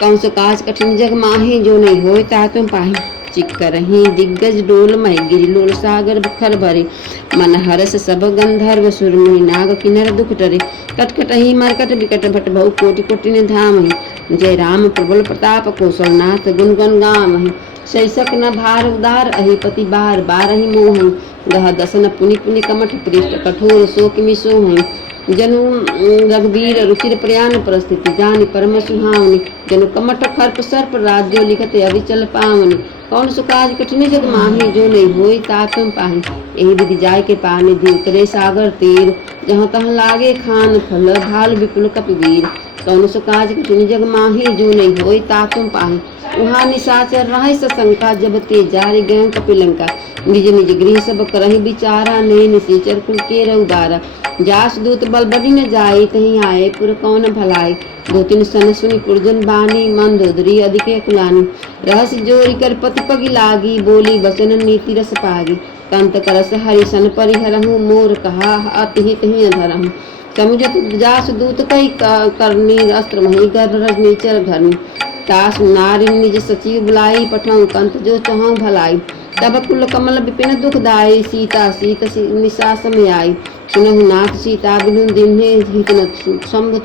कौन सो काज कठिन जग माही जो नहीं होय ता तुम पाही चिक करही दिग्गज डोल मय गिरिलोल सागर बखर भरे मन हरस सब गंधर्व सुर मुनि नाग किन्नर दुख टरे कटकटही मरकट विकट भट बहु कोटि कोटि ने धामहि जय राम प्रबल प्रताप कौशलनाथ गुण गण गामहि शैसक न भार उदार अहिपति बार बारहि मोहि गह दसन पुनि पुनि कमठ पृष्ठ कठोर शोक मिसोहि जनु रघुवीर रुचिर प्रयाण परिस्थिति जानि परम सुहावनी जनु कमठ खर्प सर्प राज्यो लिखत अविचल पावनी कौन सुकाज कठिन जग माही जो नहीं होई ता तुम पाही यही विधि जाय के पानी धी उतरे सागर तीर जहाँ तहाँ लागे खान फल भाल विपुल कपिवीर कौन सुकाज कठिन जग माही जो नहीं होई ता तुम पाही वहाँ निशाचर रहे सशंका जब ते जारी गए कपिलंका निज निज गृह सब करहि विचारा नहीं निशीचर कुल के रउबारा जास दूत बल बड़ी न जाई तही आए पुर कौन भलाई दो तीन सन सुनि पुरजन बानी मन दोदरी अधिके कुलानी रहस्य जोरी कर पति पगी लागी बोली बचन नीति रस पागी कंत करस हरिशन परिहरहु मोर कहा अति तही अधरहु समुझत जास दूत कई करनी अस्त्र मही गर्भ रजनीचर घरनी तास नारी निज सचिव बुलाई पठाऊं कंत जो चहु भलाई तब कुल कमल विपिन दुखदाई सीता सीत निशा समय आई सुनहु नाथ सीता बिनु दिन्हे हित न संग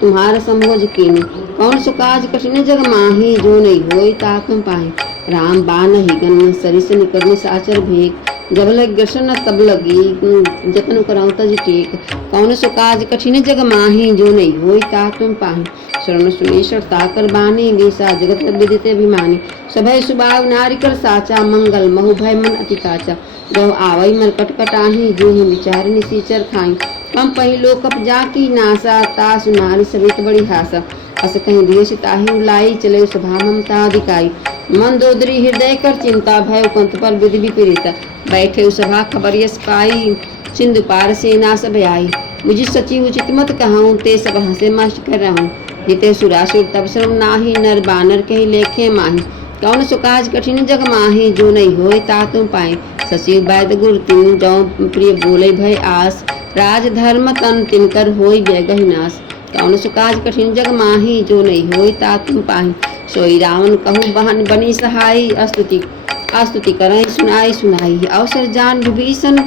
तुम्हार संभोज कीन कौन सो काज कठिन जग माही जो नहीं होई ता तुम पाही राम बान ही गन सरिस निकरने साचर भेक जब लग गशन तब लगी जतन कराऊं तज टेक कौन सो काज कठिन जग माही जो नहीं होई ता तुम पाही शरण सुनेश्वर ताकर बानी विसा जगत विदित अभिमानी सभय सुबाव नारी कर साचा मंगल महु भय मन अति काचा गौ आवई मर कटकटाही जो ही विचार निशीचर खाई कम पहिलो कप जाकी नासा तासु नारी सवित बड़ी हासा अस कहीं देश ताही उलाई चले सभा ममता दिखाई मन दोदरी हृदय कर चिंता भय कंत पर विधि विपरीता बैठे सभा खबर यस पाई सिंधु पार सेना सब आई मुझे सची उचित मत कहूँ, ते सब हंसे मस्त कर रहूँ। जिते सुरासुर तब शर्म नाही, नर बानर कही लेखे माही। कौन सो काज कठिन जग माही, जो नहीं होए ता तुम पाए। सचिव वैद्य गुरु तिन जौ प्रिय बोले भय आस, राज धर्म तन तिनकर होई बेगहि नाश। कौन सो काज कठिन जग माही, जो नहीं होए ता तुम पाही। सोई रावण कहूँ बहन बनी सहाई, अस्तुति करई सुनाई सुनाई। अवसर जान विभीषण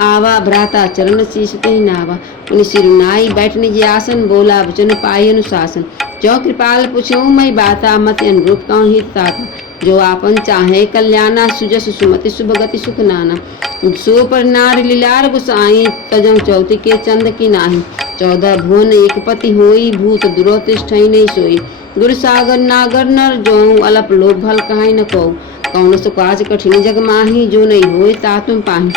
आवा, भ्राता चरण शीश ते नावा। उन सिरुनाई बैठ निज आसन, बोला वचन पाई अनुशासन। जो कृपाल पूछूं मैं बाता, मत अनुरूप कौन हित ताता। जो आपन चाहे कल्याणा, सुजस सुमति शुभ गति सुख नाना। सो पर नार लीलार गुसाई, तजं चौति के चंद की नाही। 14 भुवन एक पति होई, भूत दुरोतिष्ठई नहीं सोई। गुरु सागर नागर नर जो, अलप लोभ भल कहाई न को। कौन सो काज कठिन जग माही, जो नहीं होए ता तुम पाही।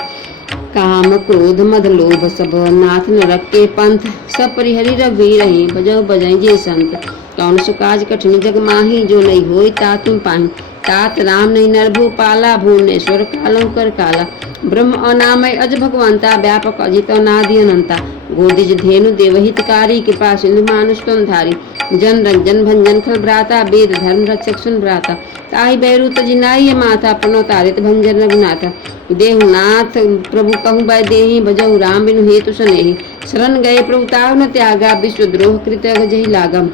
काम क्रोध मद लोभ सब, नाथ नरक के पंथ। सब परिहरि रघुवीर रही, बजौ बजाई जे संत। कौन सो काज कठिन जग माही, जो नहीं होए ता तुम पाही। तात राम नहीं नर भूपाला, भुवनेश्वर कालौ कर काला। ब्रह्म अनामय अज भगवंता, व्यापक अजित अनादि अनंता। गोदिज धेनु देवहितकारी, कृपा सिंधु मानुष तुम धारी। जन रंजन भंजन खल भ्राता, वेद धर्म रक्षक सुन भ्राता। ताहि बैरु तजिनाई माथा, प्रणो तारित भंजन रघुनाथा। देहुनाथ प्रभु कहूँ बै देहि, भजहु राम बिनु हेतु सनेहि। शरण गए प्रभु ताव न त्यागा, विश्वद्रोह कृत जहि लागा।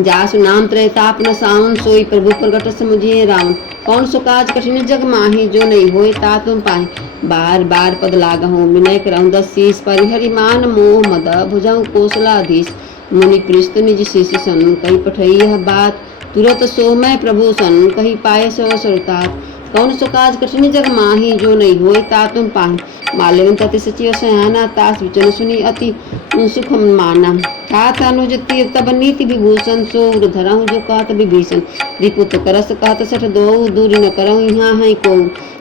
जासु नाम त्रयताप न सावन, सोई प्रभु प्रगट समुझिए रावण। कौन सो काज कठिन जग माही, जो नहीं होए ता तुम पाही। बार बार पद लागहूँ, विनय करहूँ 10 शीस। परिहरि मान मोह मद, भुजहु कौशलाधीश। मुनि पृष्ठ निज शिष्य सन, कही पठई यह बात। तुरत सो मैं प्रभु सन, कही पाए सो सरतात। कौन सो काज कठिन जग माही, जो नहीं होए ता तुम पाही। माल्यवन तति सचिव सयाना, तास वचन सुनी अति सुख माना। तात अनुज तब नीति विभूषण, सो उर धरहु जो कहत विभीषण। रिपुत करस कहत सठ दोऊ, दूरी न करहु यहाँ है को।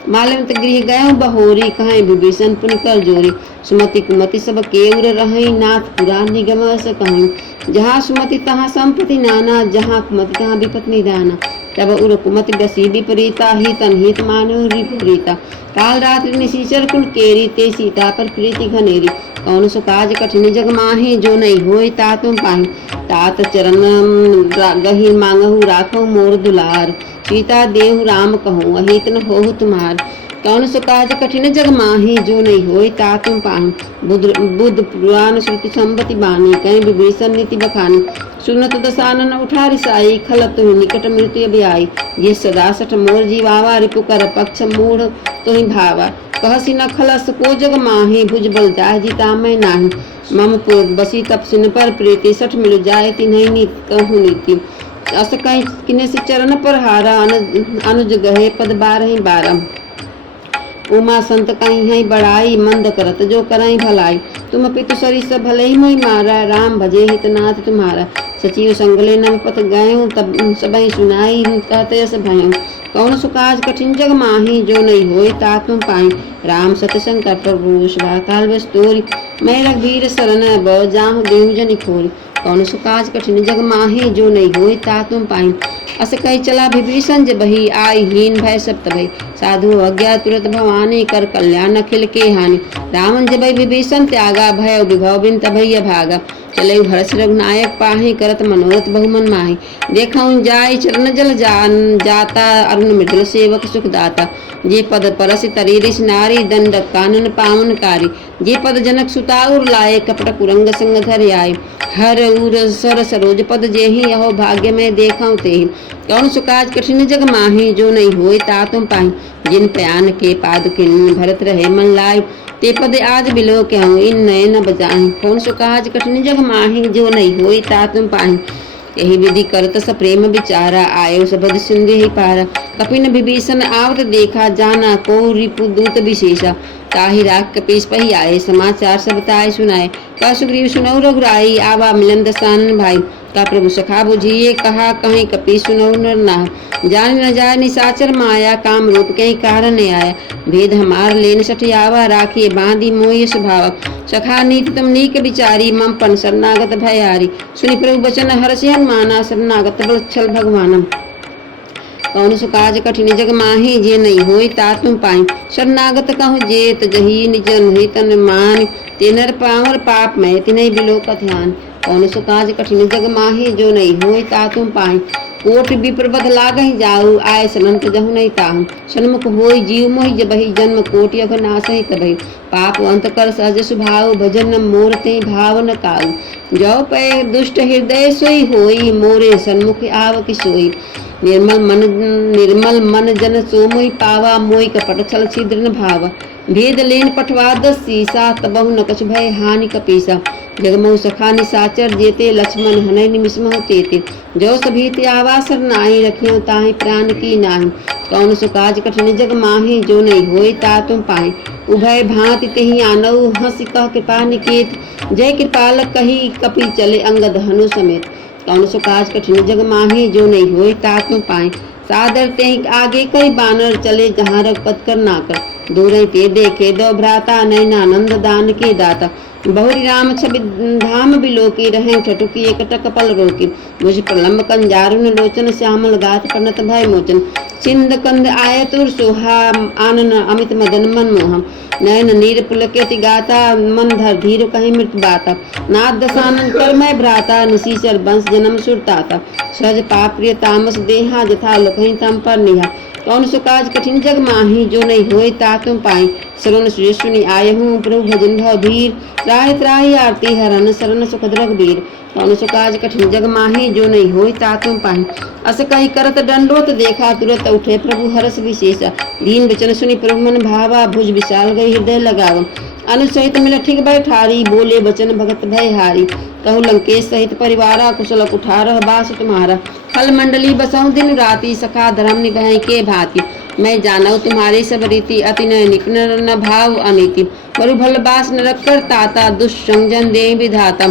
माल्यवंत गृह गयउ बहोरी, कहें विभीषण पुनि कर जोरी। सुमति कुमति सब केउर रहई, नाथ पुराण निगम अस कहई। जहाँ सुमति तहाँ संपत्ति नाना, जहाँ कुमति तहाँ विपत निदाना। तब उर कुमति बसी विपरीता, हित अनहित मानो विपरीता। काल रात्रि निशिचर कुल केरी, ते सीता पर प्रीति घनेरी। कौन सो काज कठिन जग माही, जो नहीं होए ता तुम पाही। तात चरण गही मांगहु, राखहु मोर दुलार। सीता देहु राम कहूँ, अहित न होहु तुम्हार। कौन सो काज कठिन जग माही, जो नहीं होए ता तुम पाही। बुद्ध पुराण श्रुति संबति बानी, कहीं विभीषण नीति बखानी। सुनत दसानन उठा रिसाई, खलत निकट मृत्यु अभियाई। ये सदा सठ मोर जीवावा, रिपु कर पक्ष मूढ़ तुहि भावा। कहसी न खलस को जग माही, भुज बल जाय जीता मैं नाही। मम बसी तप सिन पर प्रीति, सठ मिल जाय तिन्हि नीत कहूँ नीति। अस कहीं किने से चरण पर हारा, अनुज गहे पद 12 उमा संत कहीं है बड़ाई, मंद करत जो करई भलाई। तुम पितु सरी सब भले ही मोहि मारा, राम भजे हितनाथ तुम्हारा। सचिव संगले नम पथ गयो, तब सबई सुनाई कहते यस भयो। कौन सो काज कठिन जग माही, जो नहीं होए ता तुम पाही। राम सत शंकर प्रभु काल बस तोरी, मैं रघुवीर शरण बौ जाहु देहु जनि खोरी। कौन सो काज कठिन जग माही, जो नहीं होए ता तुम पाही। अस कही चला विभीषण जे बही, आई हीन भय सब तबई। साधु अज्ञा तुरत भवानी, कर कल्याण अखिल के हानि। रावण जब विभीषण त्यागा, भय विभव बिन तभैया भागा। चले हर्ष रघुनायक पाही, करत मनोरथ बहुमन माही। देखऊं जाय चरण जल जाता, अरुण मृदुल सेवक सुखदाता। जे पद परस तरी ऋष नारी, दंड कानन पावन कारी। जे पद जनक सुताउर लाए, कपट कुरंग संग धर आए। हर उर सर सरोज पद जेहि, यहो भाग्य में देखऊं तेहि। कौन सो काज कठिन जग माही, जो नहीं होए ता तुम पाही। जिन प्यान के पादुकिन, भरत रहे मन लाय। ते पद आज बिलो कहूँ, इन नये न बजाहि। कौन सो काज कठिन जग माही, जो नहीं होई ता तुम पाही। यही विधि करत स प्रेम विचारा, आयो सबद सिंधु ही पारा। कपिन विभीषण आवत देखा, जाना को रिपु दूत विशेषा। ताहि राख कपीस पही आए, समाचार सब ताय सुनाए। का सुग्रीव सुनऊ रघुराई, आवा मिलन दसानन भाई। का प्रभु सखा बुझिए, कहा कहीं कपीस सुनऊ नर नाह। जान न जाय निशाचर माया, काम रूप कहीं कारण आया। भेद हमार लेन सठियावा, राखिए बांधी मोहि स्वभाव। सखा नीति तुम नीक विचारी, मम पन शरणागत भयारी। सुनि प्रभु बचन हर्षि हनुमाना, शरणागत बलच्छल भगवानम। कौन सो काज कठिन जग माही जे नहीं होई ता तुम पाई। शरणागत कहूँ जेत जही निज नहीं तन मान, तेनर पावर पाप मैं तिन्हीं बिलो का ध्यान। कौन सो काज कठिन जग माही जो नहीं होई ता तुम पाई। कोट विप्रबध लागहि जाऊ, आय सनंत जहु नहीं ताहु। सन्मुख होई जीव मोहि जबहि, जन्म कोटि अघ नासहि तबहि। पाप अंत कर सहज स्वभाव, भजन मोर ते भाव न काऊ। जो पै दुष्ट हृदय सोई होई, मोरे सन्मुख आव कि सोई। निर्मल मन जन सो मोहि पावा, मोहि कपट छल छिद्र न भावा। भेद लेन पठवा 10 सीसा, तबहु न कछु भय हानि कपीसा। जगमहु सखा निसाचर जेते, लक्ष्मण हनय निमिष महु तेते। जो सभीति आवा सरनाहि, रखियो ताहि प्राण की नाहि। कौन सो काज कठिन जग माहि, जो नहीं होई ता तुम पाहि। उभय भांति तेहि आनऊ, हंसि कह कृपा निकेत। जय कृपाल कही कपि चले, अंगद हनु समेत। कौन सो काज कठिन जग माहि, जो नहीं होई ता तुम पाहि। सादर तेहि आगे कई बानर चले, जहाँ रघुपत कर नाकर। दूर ते देखे दो भ्राता, नयन आनंद दान के दाता। बहुरी राम छवि धाम बिलोकी, रहे ठटुकी एकटक पल रोकी। मुझ प्रलम्ब कंजारुन लोचन, श्यामल गात पन्नत भय मोचन। चिंद कंद आयतुर सोहा, आनन अमित मदन मन मोहा। नयन नीर पुलकेति गाता, मन धर धीर कहीं मृत बाता। नाथ दशानन कर मैं भ्राता, निशीचर वंश जन्म सुरताता। सहज पाप प्रिय तामस देहा, जथा लखहीं तम पर निहा। कौन सो काज कठिन जग माही, जो नहीं होई ता तुम पाई। शरण सुनि आयहूँ, प्रभु भजन भव धीर। त्राहि त्राहि आरती हरन, शरण सुखद रघुबीर। कौन सो काज कठिन जग माही, जो नहीं होई ता तुम पाहि। अस कहि करत दंडोत देखा, तुरत उठे प्रभु हरष विशेषा। दीन वचन सुनि प्रभु मन भावा, भुज विशाल गई हृदय लगावा। अनुसहित मिल ठीक बैठारी, बोले वचन भगत भय हारी। कहु लंकेश सहित परिवारा, कुशल कुठारह बास तुम्हारा। फल मंडली बसहु दिन राति, सखा धर्म निभाई के भांति। मैं जानऊ तुम्हारी सब रीति, अति न निपुण न भाव अनीति। बरु भल बास न रख कर ताता, दुष्संजन दे विधाता।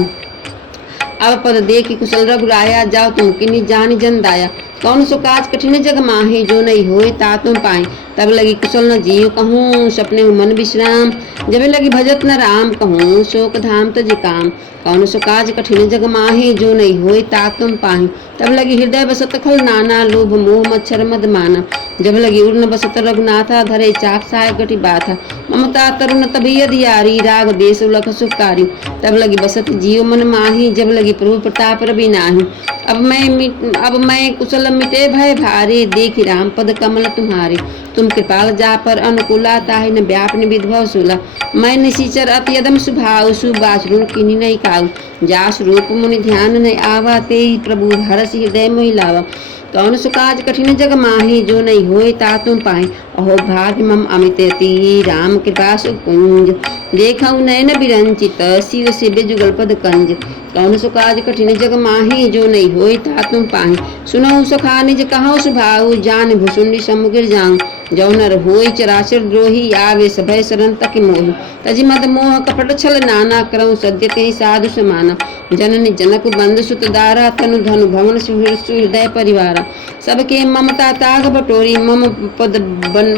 अब पद दे कि कुशल रघुराया, जाओ तुम किन्हीं जानि जन दाया। कौन सो काज कठिन जग माही, जो नहीं होई ता तुम पाई। तब लगी कुशल न जीव कहूँ, सपने मन विश्राम। जब लगी भजत न राम कहूँ, शोक धाम तज काम। कौन सो काज कठिन जग माही, जो नहीं होई ता तुम पाहि। तब लगी हृदय बसत खल नाना, लोभ मोह मच्छर मद माना। जब लगी उर्न बसत रघुनाथा, धरे चाप साय गति बाथा। ममता तरुण तभी अधियारी, राग देश उलख सुखकारी। तब लगी बसत जीव मन माही, जब लगी प्रभु प्रताप रवि नाही। अब मैं कुशल मिटे भय भारी, देखि राम पद कमल तुम्हारे। तुम कृपाल जा पर अनुकूला, ताहि न व्यापन विधव सुला। मैं निशीचर अति यदम सुभाव, सुबाचरुण किन्हीं नहीं काऊ। जास रूप मुनि ध्यान नहीं आवा, तेहि प्रभु हरष हृदय मोहि लावा। कौन सो काज कठिन जग माही, जो नहीं होई ता तुम पाहि। अहो भाग्य मम अमित अति, राम कृपा सुकुंज। देखऊ नयन विरंचित, शिव सेव्य जुगल पद कंज। कौन सो काज कठिन जग माही, जो नहीं होई ता तुम पाहि। सुनऊ सखा निज कहऊ सुभाऊ, जान भुसुंडी समुगिर जाऊँ। जौ नर होई चराचर द्रोही, आवे सभय शरण तक मोहि। तजि मद मोह कपट छल नाना, करऊँ सद्य तेहि साधु समाना। जननी जनक बंद सुत दारा, तनु धनु भवन सुहृदय परिवारा। सबके ममता ताग बटोरी, मम पद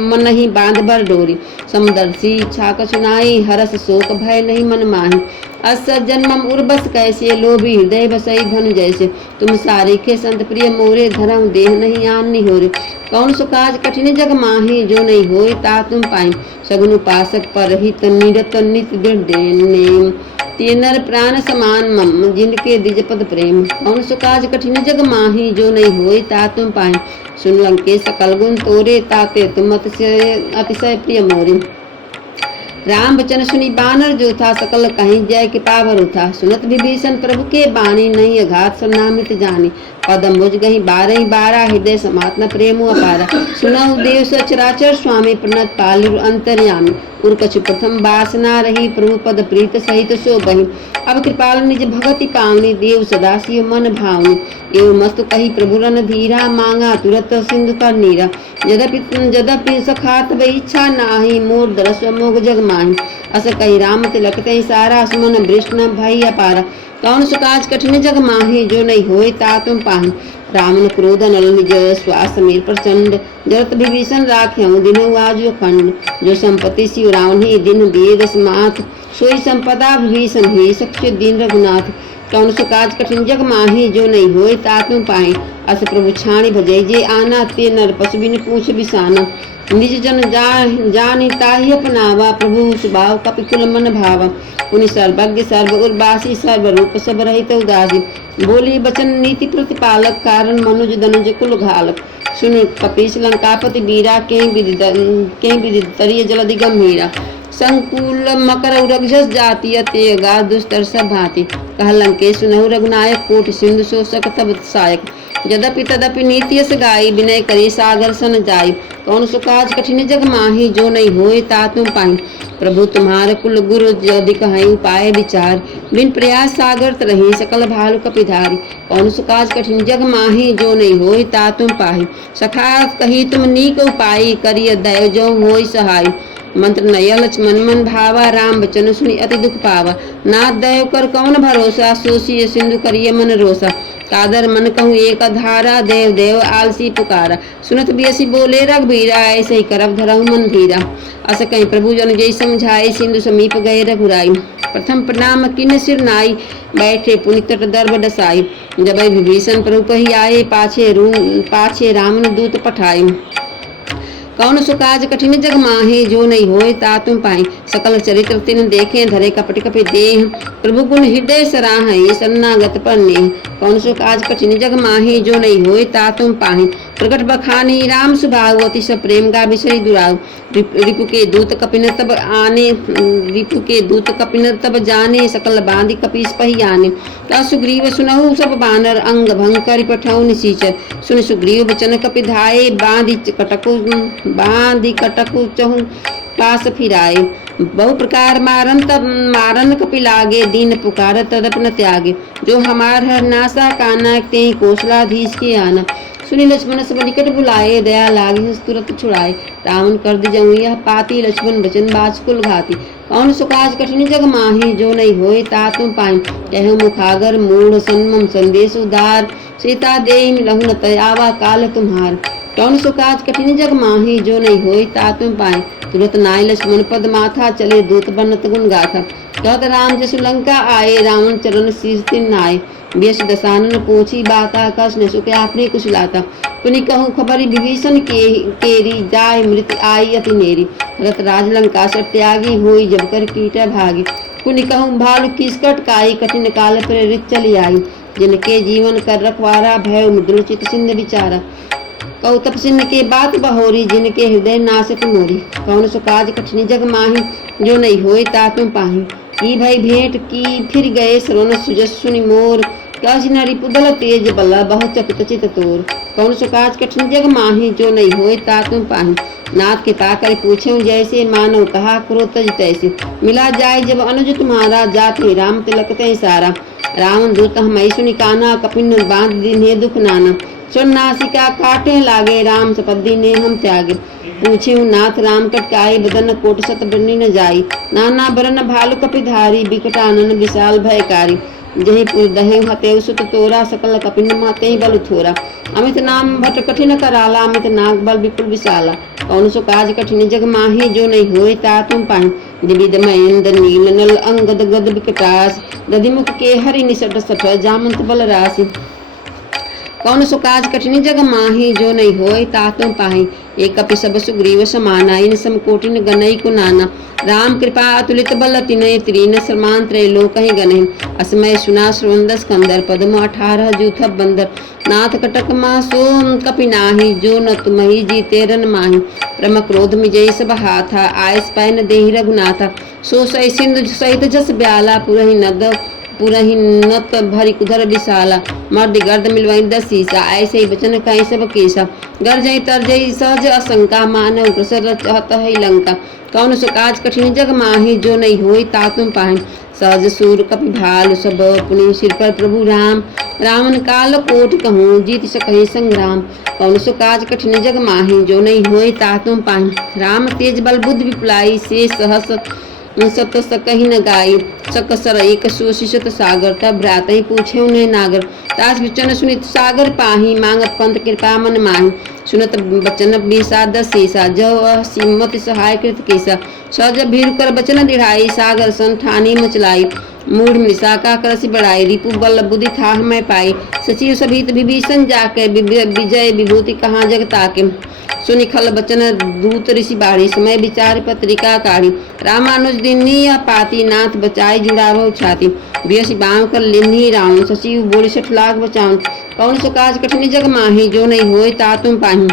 मनहि बांध बर डोरी। समदर्शी इच्छा कछु नाहि, हरस शोक भय नहीं मन माहि। अस जन्मम उर्बस कैसे, लोभी हृदय बसई धनु जैसे। तुम सारिखे संत प्रिय मोरे, धरम देह नहीं आन निहोरे। कौन सो काज कठिन जग माही, जो नहीं होई ता तुम पाई। सगुन उपासक परहित, निरत नित दृढ़ नेम। तेनर प्राण समान मम, जिनके द्विज पद प्रेम। कौन सो काज कठिन जग माही, जो नहीं होई ता तुम पाई। सुन लंकेश सकल गुण तोरे, ताते तुम अतिशय प्रिय मोरे। राम वचन सुनी बानर जो था, सकल कहीं जय कृपा बरु था। सुनत विभीषण प्रभु के बानी, नहीं अघात सरनामित जानी। पदम बुझ गही 12 12, हृदय समात्म प्रेम अपारा। सुनऊ देव सचराचर स्वामी, प्रणत पालुर अंतर्यामी। उर कछु प्रथम वासना रही, प्रभु पद प्रीत सहित सो बही। अब कृपाल निज भगति पावनी, देव सदा शिव मन भावनी। एवं मस्तु कही प्रभु रन धीरा, मांगा तुरत सिंधु कर नीरा। यद्यपि सखात इच्छा नाही, मोर दरस मोग जग माही। अस कही राम तिलक तहि सारा, सुमन वृष्ण भई अपारा। कौन सो काज कठिन जग माही, जो नहीं होई ता तुम पाहि। रावण क्रोध नल निज, श्वास समीर प्रचंड। जरत विभीषण राख्यऊ, दिनऊ आजु अखंड। जो संपत्ति शिव रावण ही, दिन दिए दस माथ। सोई संपदा विभीषण ही, सख्य दीन रघुनाथ। कौन सो काज कठिन जग माही जो नहीं होए तात में पाए। अस प्रभु छाणी भजई जे आना ते नर पशु बिन पूछ बिसाना। निज जन जानी ताहि अपनावा प्रभु सुभाव कपिकुल मन भावा। पुनि सर्वज्ञ सर्व उर्वासी सर्व रूप सब रहित उदासी। बोली बचन नीति प्रतिपालक कारण मनुज दनुज कुल घालक। सुन कपीस लंकापति बीरा के विधि तरिय जलधि गंभीरा। संकुल मकर रघुजस जाति अति गा दुस्तर सब भांति। कह लंके सुनहु रघुनायक कोट सिंधु शोषक तब सायक। यद्यपि तदपि नीति यस गाई विनय करी सागर सन जाई। कौन सो काज कठिन जग माही जो नहीं होए तात तुम पाई। प्रभु तुम्हार कुल गुरु यदि कहीं उपाय विचार। बिन प्रयास सागर तरही सकल भालु कपिधारी। कौन सो काज कठिन जग माही जो नहीं होए तात तुम पाही। सखा कही तुम नीक उपाय करिय दय जो होई सहाय। मंत्र नय लक्ष्मण मन भावा राम बचन सुनी अति दुख पावा। नाथ दयो कर कौन भरोसा सोचिए सिंधु करिय मन रोसा। कादर मन कहूँ एक धारा देव देव आलसी पुकारा। सुनत बियसी बोले रघुबीरा ऐसे ही करब धरहु मन धीरा। अस कहीं प्रभु जन जय समझाए सिंधु समीप गए रघुराई। प्रथम प्रणाम किन सिर नाई बैठे पुनि तट दर्भ डसाई। जब विभीषण प्रभु कही आए पाछे रामन दूत पठाए। कौन सो काज कठिन जग माहे जो नहीं होए तात तुम पाए। सकल चरित्र तिन देखे धरे कपट कपि देह। प्रभु गुण हृदय सराहे शरणागत पर नेह। कौन सो काज कठिन जग माहे जो नहीं होए तात तुम पाहे। प्रगट बखानी राम सुभाव अति सब प्रेम गा विषय दुराव। रिपु के दूत कपिन तब आने रिपु के दूत कपिन तब जाने। सकल बांधि कपीस पहियाने। ता सुग्रीव सुनहु सब बानर अंग भंग कर पठौ निसीचर। सुन सुग्रीव बचन कपिधाये बांधि कटकु चहु पास फिराए। बहु प्रकार मारन कपि लागे दीन पुकार तदप न त्यागे। जो हमार हर नासा काना ते कौशलाधीश के आना। सुनी लक्ष्मण सब निकट बुलाए दया लागे तुरंत छुड़ाए। रावण कर दी जऊँ यह पाती लक्ष्मण बचन बाज कुल घाती। कौन सो काज कठिन जग माही जो नहीं होए तात तुम पाई। कहु मुखागर मूढ़ सन्मम संदेश उदार। सीता देहि मिलहु न तयावा काल तुम्हार। कौन सो काज कठिन जग माही जो नहीं होए तात तुम पाए। तुरत नाय लक्ष्मण पद माथा चले दूत बनत गुण गाथा। कहत राम जसु लंका आए रावण चरण शीर्ष तिन नाय। व्यस दसानन पोछी बाता कस न सुखे आपने कुछ लाता। पुनि कहूँ खबरी विभीषण केरी जाय मृत आई अति नेरी। रत राज लंका से त्यागी हुई जब कर कीटा भागी। पुनि कहूँ भालु किसकट काई कठिन काल प्रेरित चली आई। जिनके जीवन कर रखवारा भय मुद्र चित सिंध विचारा। कौतप सिंह के बात बहोरी जिनके हृदय नासित मोरी। कौन सो काज कठिन जग माही जो नहीं होए तात तुम पाही। की भई भेंट की फिर गए श्रवण सुजस सुनि मोर। कछ नारी पुदल तेज बला बहु चकित चित तोर। कौन सो काज कठिन जग माही जो नहीं होए तात तुम पाही। नाथ के पाकर पूछे जैसे मानव कहा करो तज तैसे। मिला जाए जब अनुज तुम्हारा जाते राम तिलक तय सारा। रावण दूत हम सुनि काना कपिन बांध दिन दुख नाना। सुन नासिका काटे लागे राम सपद्दी ने हम त्यागे। पूछे नाथ राम कटकाई बदन कोट सत बनी न जाई। नाना बरन भालु कपिधारी बिकटानन विशाल भयकारी। जही पुर दहे हते सुत तोरा सकल कपिन माते बल थोरा। अमित नाम भट कठिन कराला अमित नाग बल विपुल विशाला। कौन सो काज कठिन जग माही जो नहीं होए तात तुम पाही। दिविद महेंद्र नील नल अंगद गद विकटास। दधिमुख के हरि निसट सठ जामंत बल राशि। कौन सो काज कठिन जग माही जो नहीं होए तात तुम पाही। एक कपि सब सुग्रीव समाना इन सम कोटिन गनई कुनाना। राम कृपा अतुलित बल तिनय त्रीन समान त्रैलोक ही गने। असमय सुना श्रवण स्कंदर पद्म 18 जूथब बंदर। नाथ कटक मा सो कपि नाही जो न तुम्हि जीते रन माही। प्रम क्रोध मिजय सब हाथा आयस पैन देहि रघुनाथा। सो सई सिंधु सहित जस ब्याला पुरहि नत भरी कुधर विशाला। मर्द गर्द मिलवाई 10 शीशा ऐसे ही बचन कहीं सब केसा। गर्जई तरजई सहज असंका मानव प्रसर चहत है लंका। कौन सो काज कठिन जग माही जो नहीं होई तात तुम पाही। सहज सूर कपि भालु सब पुनि सिर पर प्रभु राम। रावण काल कोट कहूँ जीत सकहि संग्राम। कौन सो काज कठिन जग माही जो नहीं होई तात तुम पाही। राम तेज बल बुद्धि विपुलाई से सहस सत सकहि न गाई। सकसर एक सुशिषत सागर तब भ्रात ही पूछे उन्हें नागर। तास विचन सुनित सागर पाही मांगत पंथ कृपा मन माही। सुनत बचन बीसा 10 शीसा जव सिमत सहाय कृत केसा। सहज भीर कर बचन दिढ़ाई सागर सन ठानी मचलाई। मूढ़ मृषा का करसी बढ़ाई, रिपु बल बुद्धि था मैं पाई, सचिव सभित विभीषण जाके, विजय विभूति कहाँ जग ताके, सुनि खल बचन दूत ऋषि बाढ़ी, समय विचार पत्रिका काढ़ी, रामानुज दिन्नी पाती, नाथ बचाई जुड़ावो छाती, बियसी बाम कर लिन्ही रावण, सचिव बोली 60 लाख बचाऊं, कौन सो काज कठिन जग माही, जो नहीं होए ता तुम पाही,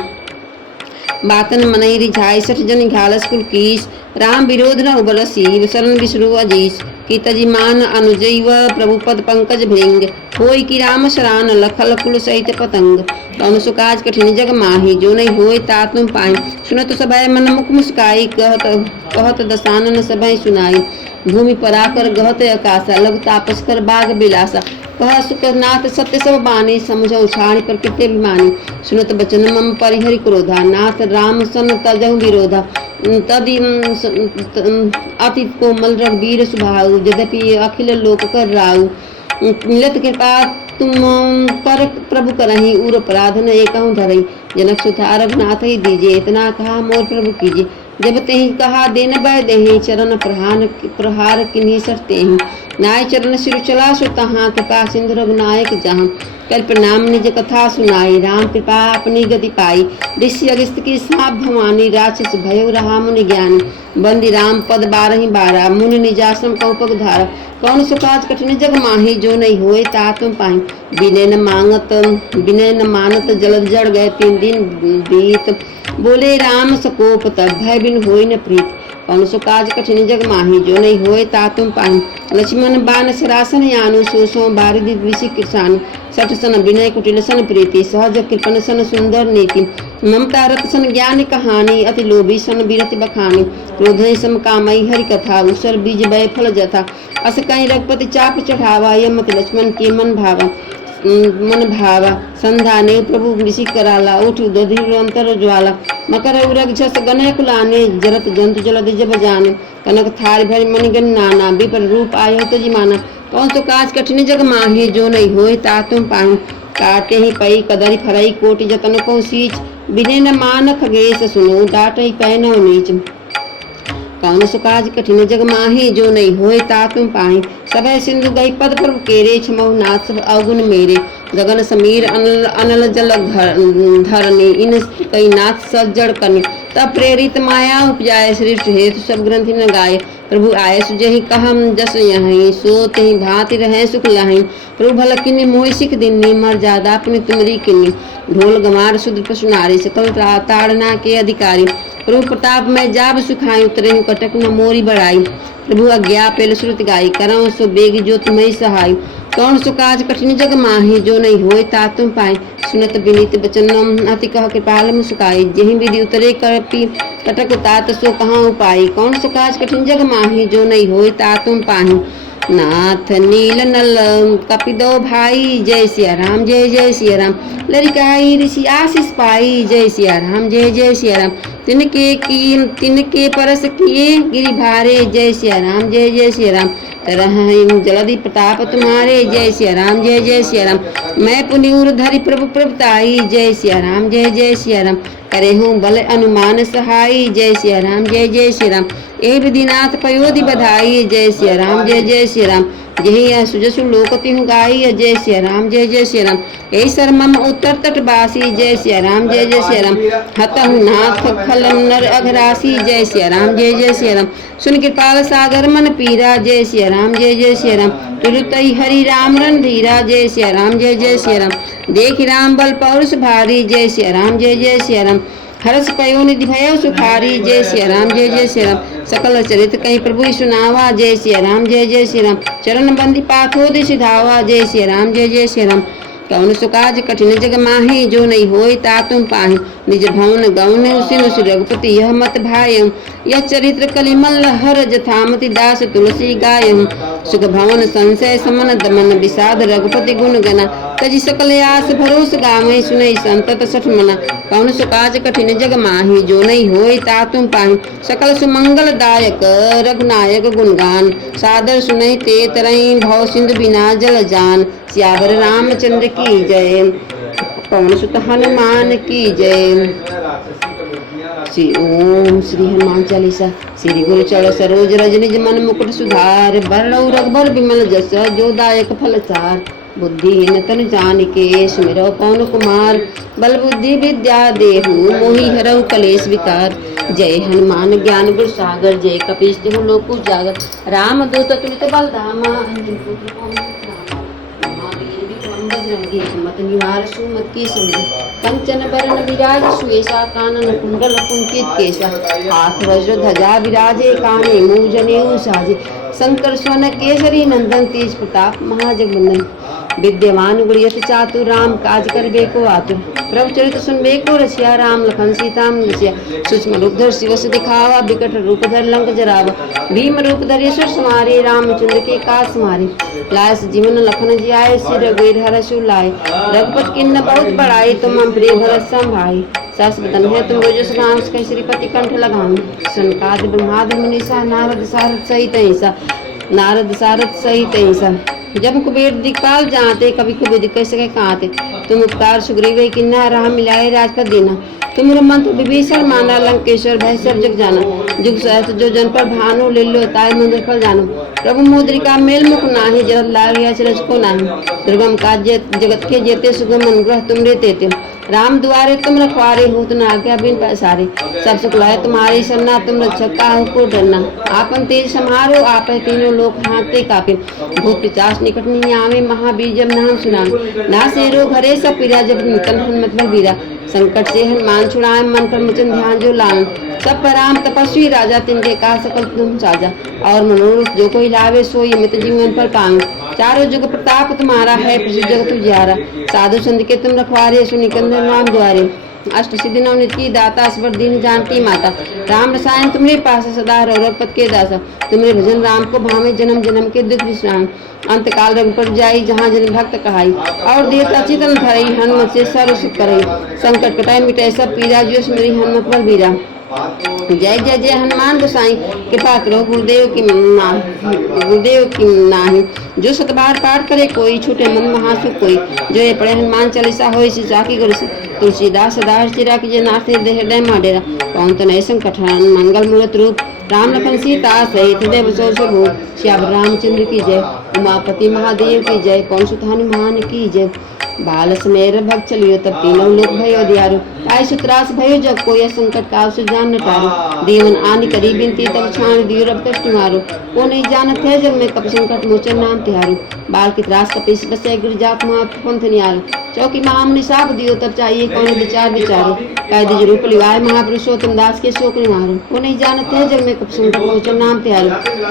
बातन मनई रिझाई 60 जन घालस कुल कीस, राम विरोध न उबरसी, शरण विष्णु अजीस, की तजिमान अनुजैव प्रभु पद पंकज भृंग, होई की राम शरान लखल कुल सहित पतंग, कौन सो काज कठिन जग माही, जो नहीं होए ता तुम पाई, सुनत सभय मन मुख मुस्काई, कहत दसानन सभय सुनाई, भूमि पराकर गहत आकाशा, लघु तापस कर बाग बिलासा, कह सुखनाथ सत्य सब बानी, समझ उछाणी पर कृत्य अभिमानी, सुनत बचन मम परिहरि क्रोधा, नाथ राम सन तजहु विरोधा, तदि अति कोमल रघुवीर सुभाऊ, यद्यपि अखिल लोक कर राऊ, मिलत कृपा तुम पर प्रभु करही, उर अपराध न एकहु धरई, जनक सुता रघुनाथ ही दीजिए, इतना कहा मोर प्रभु कीजिए, जब तेहि कहा देन बह देहि, चरण प्रहार किन्हीं सरते हैं, नाय चरण सिर चला सो तहाँ, कृपा सिंधु रघुनायक जहाँ, कल प्रणाम निज कथा सुनाई, राम कृपा अपनी गति पाई, ऋषि अगस्त की साप भवानी, राक्षस भयो रहा मुनि ज्ञानी, बंदी राम पद 12 मुनि निजाश्रम कौपक धारा, कौन सो काज कठिन जग माही, जो नहीं होए ता तुम पाई, विनय न मानत जलद जड़ गए 3 दिन बीत, बोले राम सकोप तब भय बिन होई न प्रीत, कौन सो काज कठिन जग माही, जो नहीं होए ता तुम पाई, लक्ष्मण बान सरासन यानु, सो बारिधि विषि किसानु, 60 सन विनय कुटिल सन प्रीति, सहज कृपन सन सुंदर नीति, ममता रत सन ज्ञान कहानी, अति लोभी सन विरति बखानी, क्रोधय सम कामई हरि कथा, उसर बीज बै फल जथा, अस कहीं रघुपति चाप चढ़ावा, यमत लक्ष्मण के मन भावा, संधाने प्रभु ऋषि कराला, उठ दधिर अंतर ज्वाला, मकर उरग झस गनय कुलाने, जरत जंतु जलधि जब जाने, कनक थार भरि मणिगण नाना, विपर रूप आयो तजिमाना, कौन सो काज कठिन जग माही, जो नहीं होए ता तुम पाही, काटे ही पई कदरि फरई, कोटि जतन को सींच, बिने न मान खगेश सुनो, डाटई पैनौ नीच, कौन सो काज कठिन जग माही, जो नहीं होए ता तुम पाही, सभय सिंधु गई पद प्रभु केरे, क्षमौ नाथ सब अवगुण मेरे, गगन समीर अनल जल धरनी, इन कई नाथ सज्जड़ कनि, तब प्रेरित माया उपजाए, श्रेष्ठ हेतु सब ग्रंथि न गाये, प्रभु आय सुजहि कहम जस यहीं, सो तेहि भांति रहे सुख लहीं, प्रभु भल किन्नी मोहि सिख दिन्नी, मर्यादा अपनी तुमरी किन्नी, ढोल गमार शूद्र पशु नारी, सकल ताड़ना के अधिकारी, प्रभु प्रताप में जाब सुखाई, उतरे हूँ कटक न मोरी बढ़ाई, प्रभु आज्ञा पेल श्रुति गाई, करम सो बेग जो तुम्हें सहाय, कौन सो काज कठिन जग माही, जो नहीं होए ता तुम पाई, सुनत विनीत बचन अति कह कृपाल मुस्काई, जेहि विधि उतरे करपी कटक तात सो कहाँ उपाय, कौन सो काज कठिन जग माही, जो नहीं होए ता तुम पाही, नाथ नील नल कपिदो भाई, जय सिया राम जय जय सिया राम, लरिकाई ऋषि आशीष पाई, जय सिया राम जय जय सिया राम, तिनके परस किए गिरि भारे, जय सिया राम जय जय सिया राम, तरह जलधि प्रताप तुम्हारे, जय सिया राम जय जय सिया राम, मैं पुनि उर धरि प्रभु प्रभुताई, जय सिया राम जय जय सिया राम, करे हूँ बल अनुमान सहाई, जय सिया राम जय जय सिया राम, ए विधिनाथ पयोधि बधाई, जय सिया राम जय जय सिया राम, यही सुजसु लोकति हूँ गाई, जय सिया राम जय जय सिया राम, यही सर मम उत्तर तटवासी, जय सिया राम जय जय सिया राम, हतहु नाथ खल नर अघरासी, जय सिया राम जय जय सिया राम, सुन कृपाल सागर मन पीरा, जय सिया राम जय जय सिया राम, तुरतई हरि राम रणधीरा, जय सिया राम जय जय सिया राम, देख राम बल पौरुष भारी, जय सिया राम जय जय सिया राम, हरस पयो निधि भयो सुखारी, जय सिया राम जय जय सिया राम, सकल चरित कहीं प्रभु सुनावा, जय सिया राम जय जय सिया राम, चरण बंदी पाथो सिधावा, जय सिया राम जय जय सिया राम, कौन सो काज कठिन जग माही, जो नहीं होए ता तुम पाही, निज भवन गौन उसिन रघुपति यह मत भाय, यह चरित्र कलिमल हर जथामति दास तुलसी गाय, सुख भवन संशय समन दमन, विषाद रघुपति गुण गना, तजि सकल आस भरोस गावै, सुनई संतत 60 मना, कौन सो काज कठिन जग माही, जो नहीं होए ता तुम पाही, सकल सुमंगल दायक रघुनायक गुणगान, सादर सुनई ते तरई, भव सिंधु बिना जल जान, सियावर रामचंद्र की जय, पवन सुत हनुमान की जय। श्री ओम श्री हनुमान चालीसा। श्री गुरु चरण सरोज रज निज मन मुकुट सुधार, वरणौ रघुबर विमल जस जो दायक फल चार। बुद्धिहीन तन जानिके सुमिरौ पवन कुमार, बल बुद्धि विद्या देहु मोहि हरौ कलेश विकार। जय हनुमान ज्ञान गुण सागर, जय कपीश तिहु लोक उजागर। राम दूत तुलित बल धामा, बजरंगी सुमति निवार सुमति के संग। कंचन बरन विराज सुएसा, कानन कुंडल कुंचित केसा। हाथ वज्र ध्वजा विराजे, काने मूंज जनेऊ साजे। शंकर स्वर्ण केसरी नंदन, तेज प्रताप महाजगवंदन। विद्यमान गुणयति चातुर, राम काज करबे को आतुर। प्रभु चरित सुनबे को रसिया, राम लखन सीता मन बसिया। सूक्ष्म रूप धर सिवस दिखावा, विकट रूप धर लंक जरावा। भीम रूप धरि सुर समारे, रामचंद्र के काज समारे। लाय जीवन लखन जियाए, श्री रघुवीर हरषि लाए। रघुपति किन्नर बहुत बड़ाई, तुम हम प्रिय भरत सम भाई। सहस बदन है तुम रोजस राम, कहि श्रीपति कंठ लगाम। सनकादि ब्रह्मादि मुनीसा, नारद सारद सहित ऐसा। नारद सारद सहित ऐसा। जब कुबेर दिक्पाल जाते, कभी कुबेर कह सके कांते। तुम उपकार सुग्रीव किन्ना, राम मिलाए राजपद दीना। तुम मंत्र विभीषण माना, लंकेश्वर भय सब जग जाना। जुग सहस्त्र जो जन पर भानु, लील्यो ताय मंदिर फल जानो। प्रभु मुद्रिका मेल मुख नाही, जगत लागिया चरज को नाही। दुर्गम काज जगत के जेते, सुगम अनुग्रह तुमरे तेते। राम दुआरे तुम रखवारे, होत न आज्ञा बिन पैसारे। सब सुख लाए तुम्हारी सरना, तुम रक्षक काहू को डरना। आपन तेज समारो, आप तीनों लोक हाथे कापे। भूत पिशाच निकट नहीं आवे, महावीर जब नाम सुनावे। ना से रोग हरे सब पीरा, जब निकल हनुमत बलबीरा। संकट से हनुमान छुड़ाए, मन कर मुचन ध्यान जो लाए। सब पर राम तपस्वी राजा, तिनके का सकल तुम साजा। और मनोरथ जो कोई लावे, सोई अमित जीवन पर पावे। चारों जुग प्रताप तुम्हारा है, प्रसिद्ध जगत उजियारा। साधु संत के तुम रखवारे, सुनिकंदन राम द्वारे। अष्ट सिद्धि नवनिधि की दाता, असवर दीन जानकी माता। राम रसायन तुम्हारे पास, सदा रघुपति के दासा। तुम्हारे भजन राम को भावे, जन्म जन्म के दुख विश्राम। अंत काल रघुपति जाई, जहाँ जन भक्त कहाई। और देवता चितन धरई, हनुमत से सर्व सुख करई। संकट कटाई मिटाई सब पीरा, जो सुमिरि हनुमत बलबीरा। जय जय जय हनुमान गोसाई, कृपा करो गुरुदेव की नाही। जो सतबार पाठ करे कोई, छूटे मन महासुख कोई। जो ये पढ़े हनुमान चालीसा, होय सिचा की गुरु। तुलसीदास सदा चिरा की, जय नाथ हृदय माडेरा। पवन तनय संकट हरन, मंगल मूलत रूप। राम लखन सीता सहित देव सो स्वरूप। श्याम रामचंद्र की जय, उमापति महादेव की जय। पवन सुत हनुमान की जय। बाल समेर भग चलियो, तब तीनों लोक भयो दियारो। ताई सुत्रास भयो जब कोई, संकट काव सुजान नटारो। देवन आनि करी बिनती, तब छाण दियो रब कष्ट मारो। को नहीं जानत है जग में, कप संकट मोचन नाम तिहारो। बाल की त्रास कपीस बसे, गिरजात मुआ पंथ नियारो। चौकी माम निसाब दियो, तब चाहिए कौन विचार विचारो। कैद रूप लिवाए, महापुरुषोत्तम दास के शोक निवारो। को नहीं जानत है जग में, कप संकट मोचन नाम तिहारो।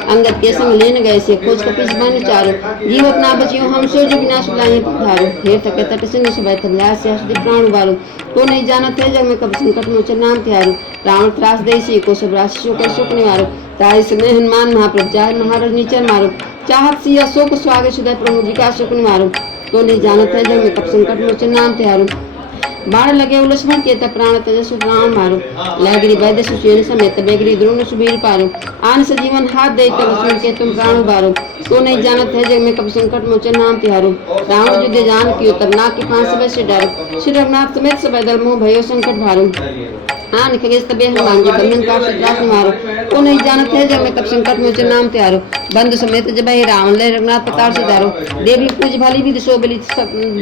अंगद के संग लेन गए से, खोज कपीस बन चारो। जीव अपना बचियो, हम सो जो बिना सुलाए पुकारो। हेर थके तट सिंह सुबह तब्यास से हस्ति प्राण उबारो। को नहीं जानत है जग में, कब संकट मोचन नाम तिहारो। रावण त्रास देसी, को सब राशि शोक शोक निवारो। ताई समय हनुमान महाप्रभु, चाहे महाराज नीचर मारो। चाहत सिया शोक स्वागत, सुदय प्रभु जी का शोक निवारो। को नहीं जानत है जग में, कब संकट मोचन नाम तिहारो। बाण लगे उलझन के, तब प्राण तेजस्व प्राण मारो। लहगिरी वैद्य सुषेण समेत, बेगरी द्रोण सुबीर पारो। आन सजीवन हाथ दे, तब सुन के तुम प्राण उबारो। को नहीं जानत है जग में, कब संकट मोचन नाम तिहारो। रावण युद्ध जान कियो, तब नाग की फांस सब से डरो। श्री रघुनाथ समेत सब दल मोह भयो संकट भारो। आन खगेश तबे हनुमान जी, बंधन पाप त्रास निवारो। को नहीं जानत है जग में, कब संकट मोचन नाम तिहारो। बंधु समेत जब रावण ले, रघुनाथ प्रताप सिधारो। देवी पूज भली विधि सो बलि,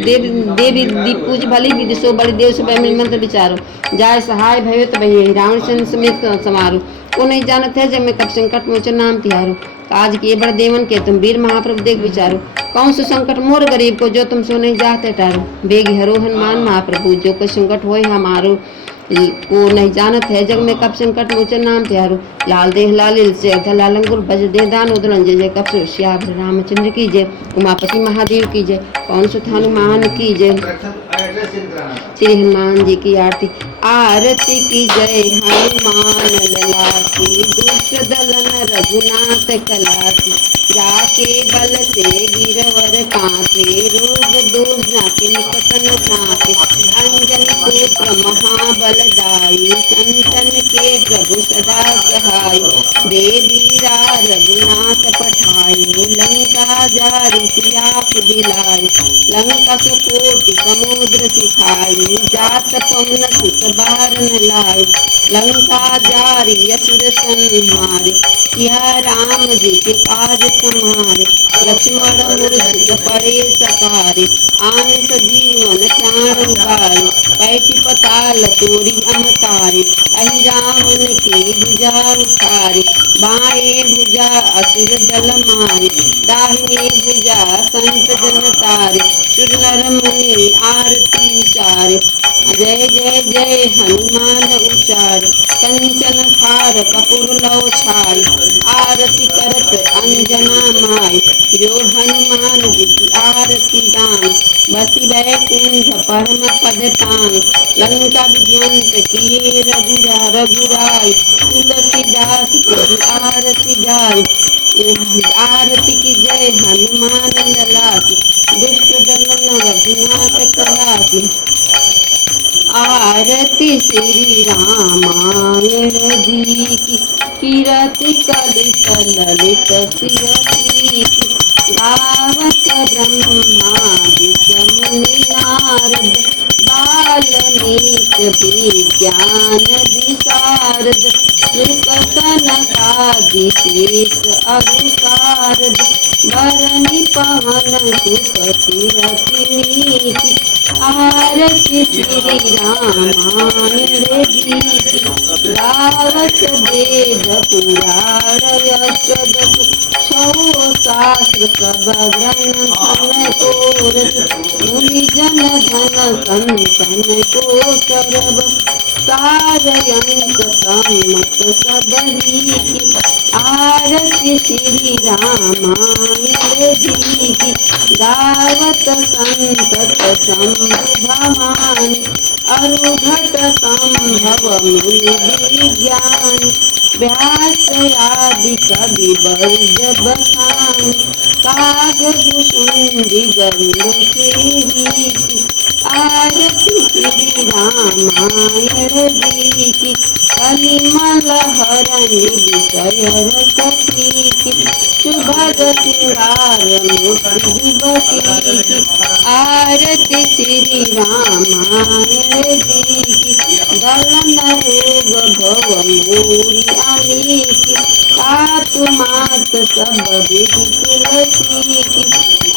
देवी पूज भली विधि सो बलि। देव सब मंत्र विचारो। जाय सहाय भयो तब रावण सन समेत समारो। को नहीं जानत है जग में, कब संकट मोचन नाम तिहारो। काज किए बड़ देवन के, तुम वीर महाप्रभु देख विचारो। कौन सो संकट मोर गरीब को, जो तुम सो नहीं जाते टारो। बेग हरो हनुमान महाप्रभु, जो कोई संकट होय हमारो। को नहीं जानत है जग में, कब संकट मोचन नाम तिहारो। लाल देह लालिल से लाल अंगुर, बज दे दान उदलन जय। जय कप श्याम रामचंद्र की जय, उमापति महादेव की जय। पवन सुत हनुमान की जय। श्री हनुमान जी की आरती। आरती की जय हनुमान लला की, दुष्ट दलन रघुनाथ कलाती। जाके बल से गिरवर कांपे, रोग दोष जाके निकट न झांके। अंजनी पुत्र महाबलदाई, संतन के प्रभु सदा सहाय। देवीरा रघुनाथ पठायो, लंका जारि सियाप दिलाय। लंका सुकोटि समुद्र सिखाई, जात पवन सुत बार न लाए। लंका जारी असुर संहारे, सिया राम जी के काज समारे। लक्ष्मण मूर्छित पड़े सकारे, आन सजीवन प्राण उबारे। पैठी पताल तोरी अमतारे, अहि रावण के भुजा उखारे। बाएं भुजा असुर दल मारे, दाहिने भुजा संत जन तारे। सुर नर मुनि आरती उचारे, जय जय जय हनुमान उचारे। कंचन थार कपूर लौ छाई, आरती करत अंजना माई। जो हनुमान जी की आरती गान, बसी बैकुंठ परम पद पान। लंका विध्वंस किए रघुराई, तुलसीदास की आरती गाई। आरती की जय हनुमान लला की, दुष्ट दमन रघुनाथ कला की। आरती श्री रामायण जी की, कीरति कलित ललित सिरती की। गावत ब्रह्मादि मुनि नारद, वाल्मीकि विज्ञान विशारद। श्रुत सनकादि शेष अरु शारद, भरनि पवन सुत कीरति नीति। आरती श्री रामायण जी की, गावत वेद पुराण यशोदत। सौ शास्त्र सब ग्रंथन कोरत, मुनि जन धन संतन को सरब। सारयंत सम्मत सबरी की, आरती श्री रामायण जी की। गावत संतत शंभु भवानी, अरुघट संभव मुनि विज्ञान। व्यास आदि कवि वर्ज बखान, काग भुसुंडी गरुड़ सेवी की। आरती श्री रामायण जी की, कलिमल हरनि विषय रसती की। सुभग सिंगार मोति जुबती की, आरती श्री रामायण जी की। गलन रोग भव मोरी अनेक, तातु मात सब विधि तुलसी की।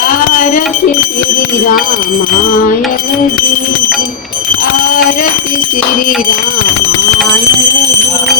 आरती श्री रामायण जी की, आरती श्री रामायण जी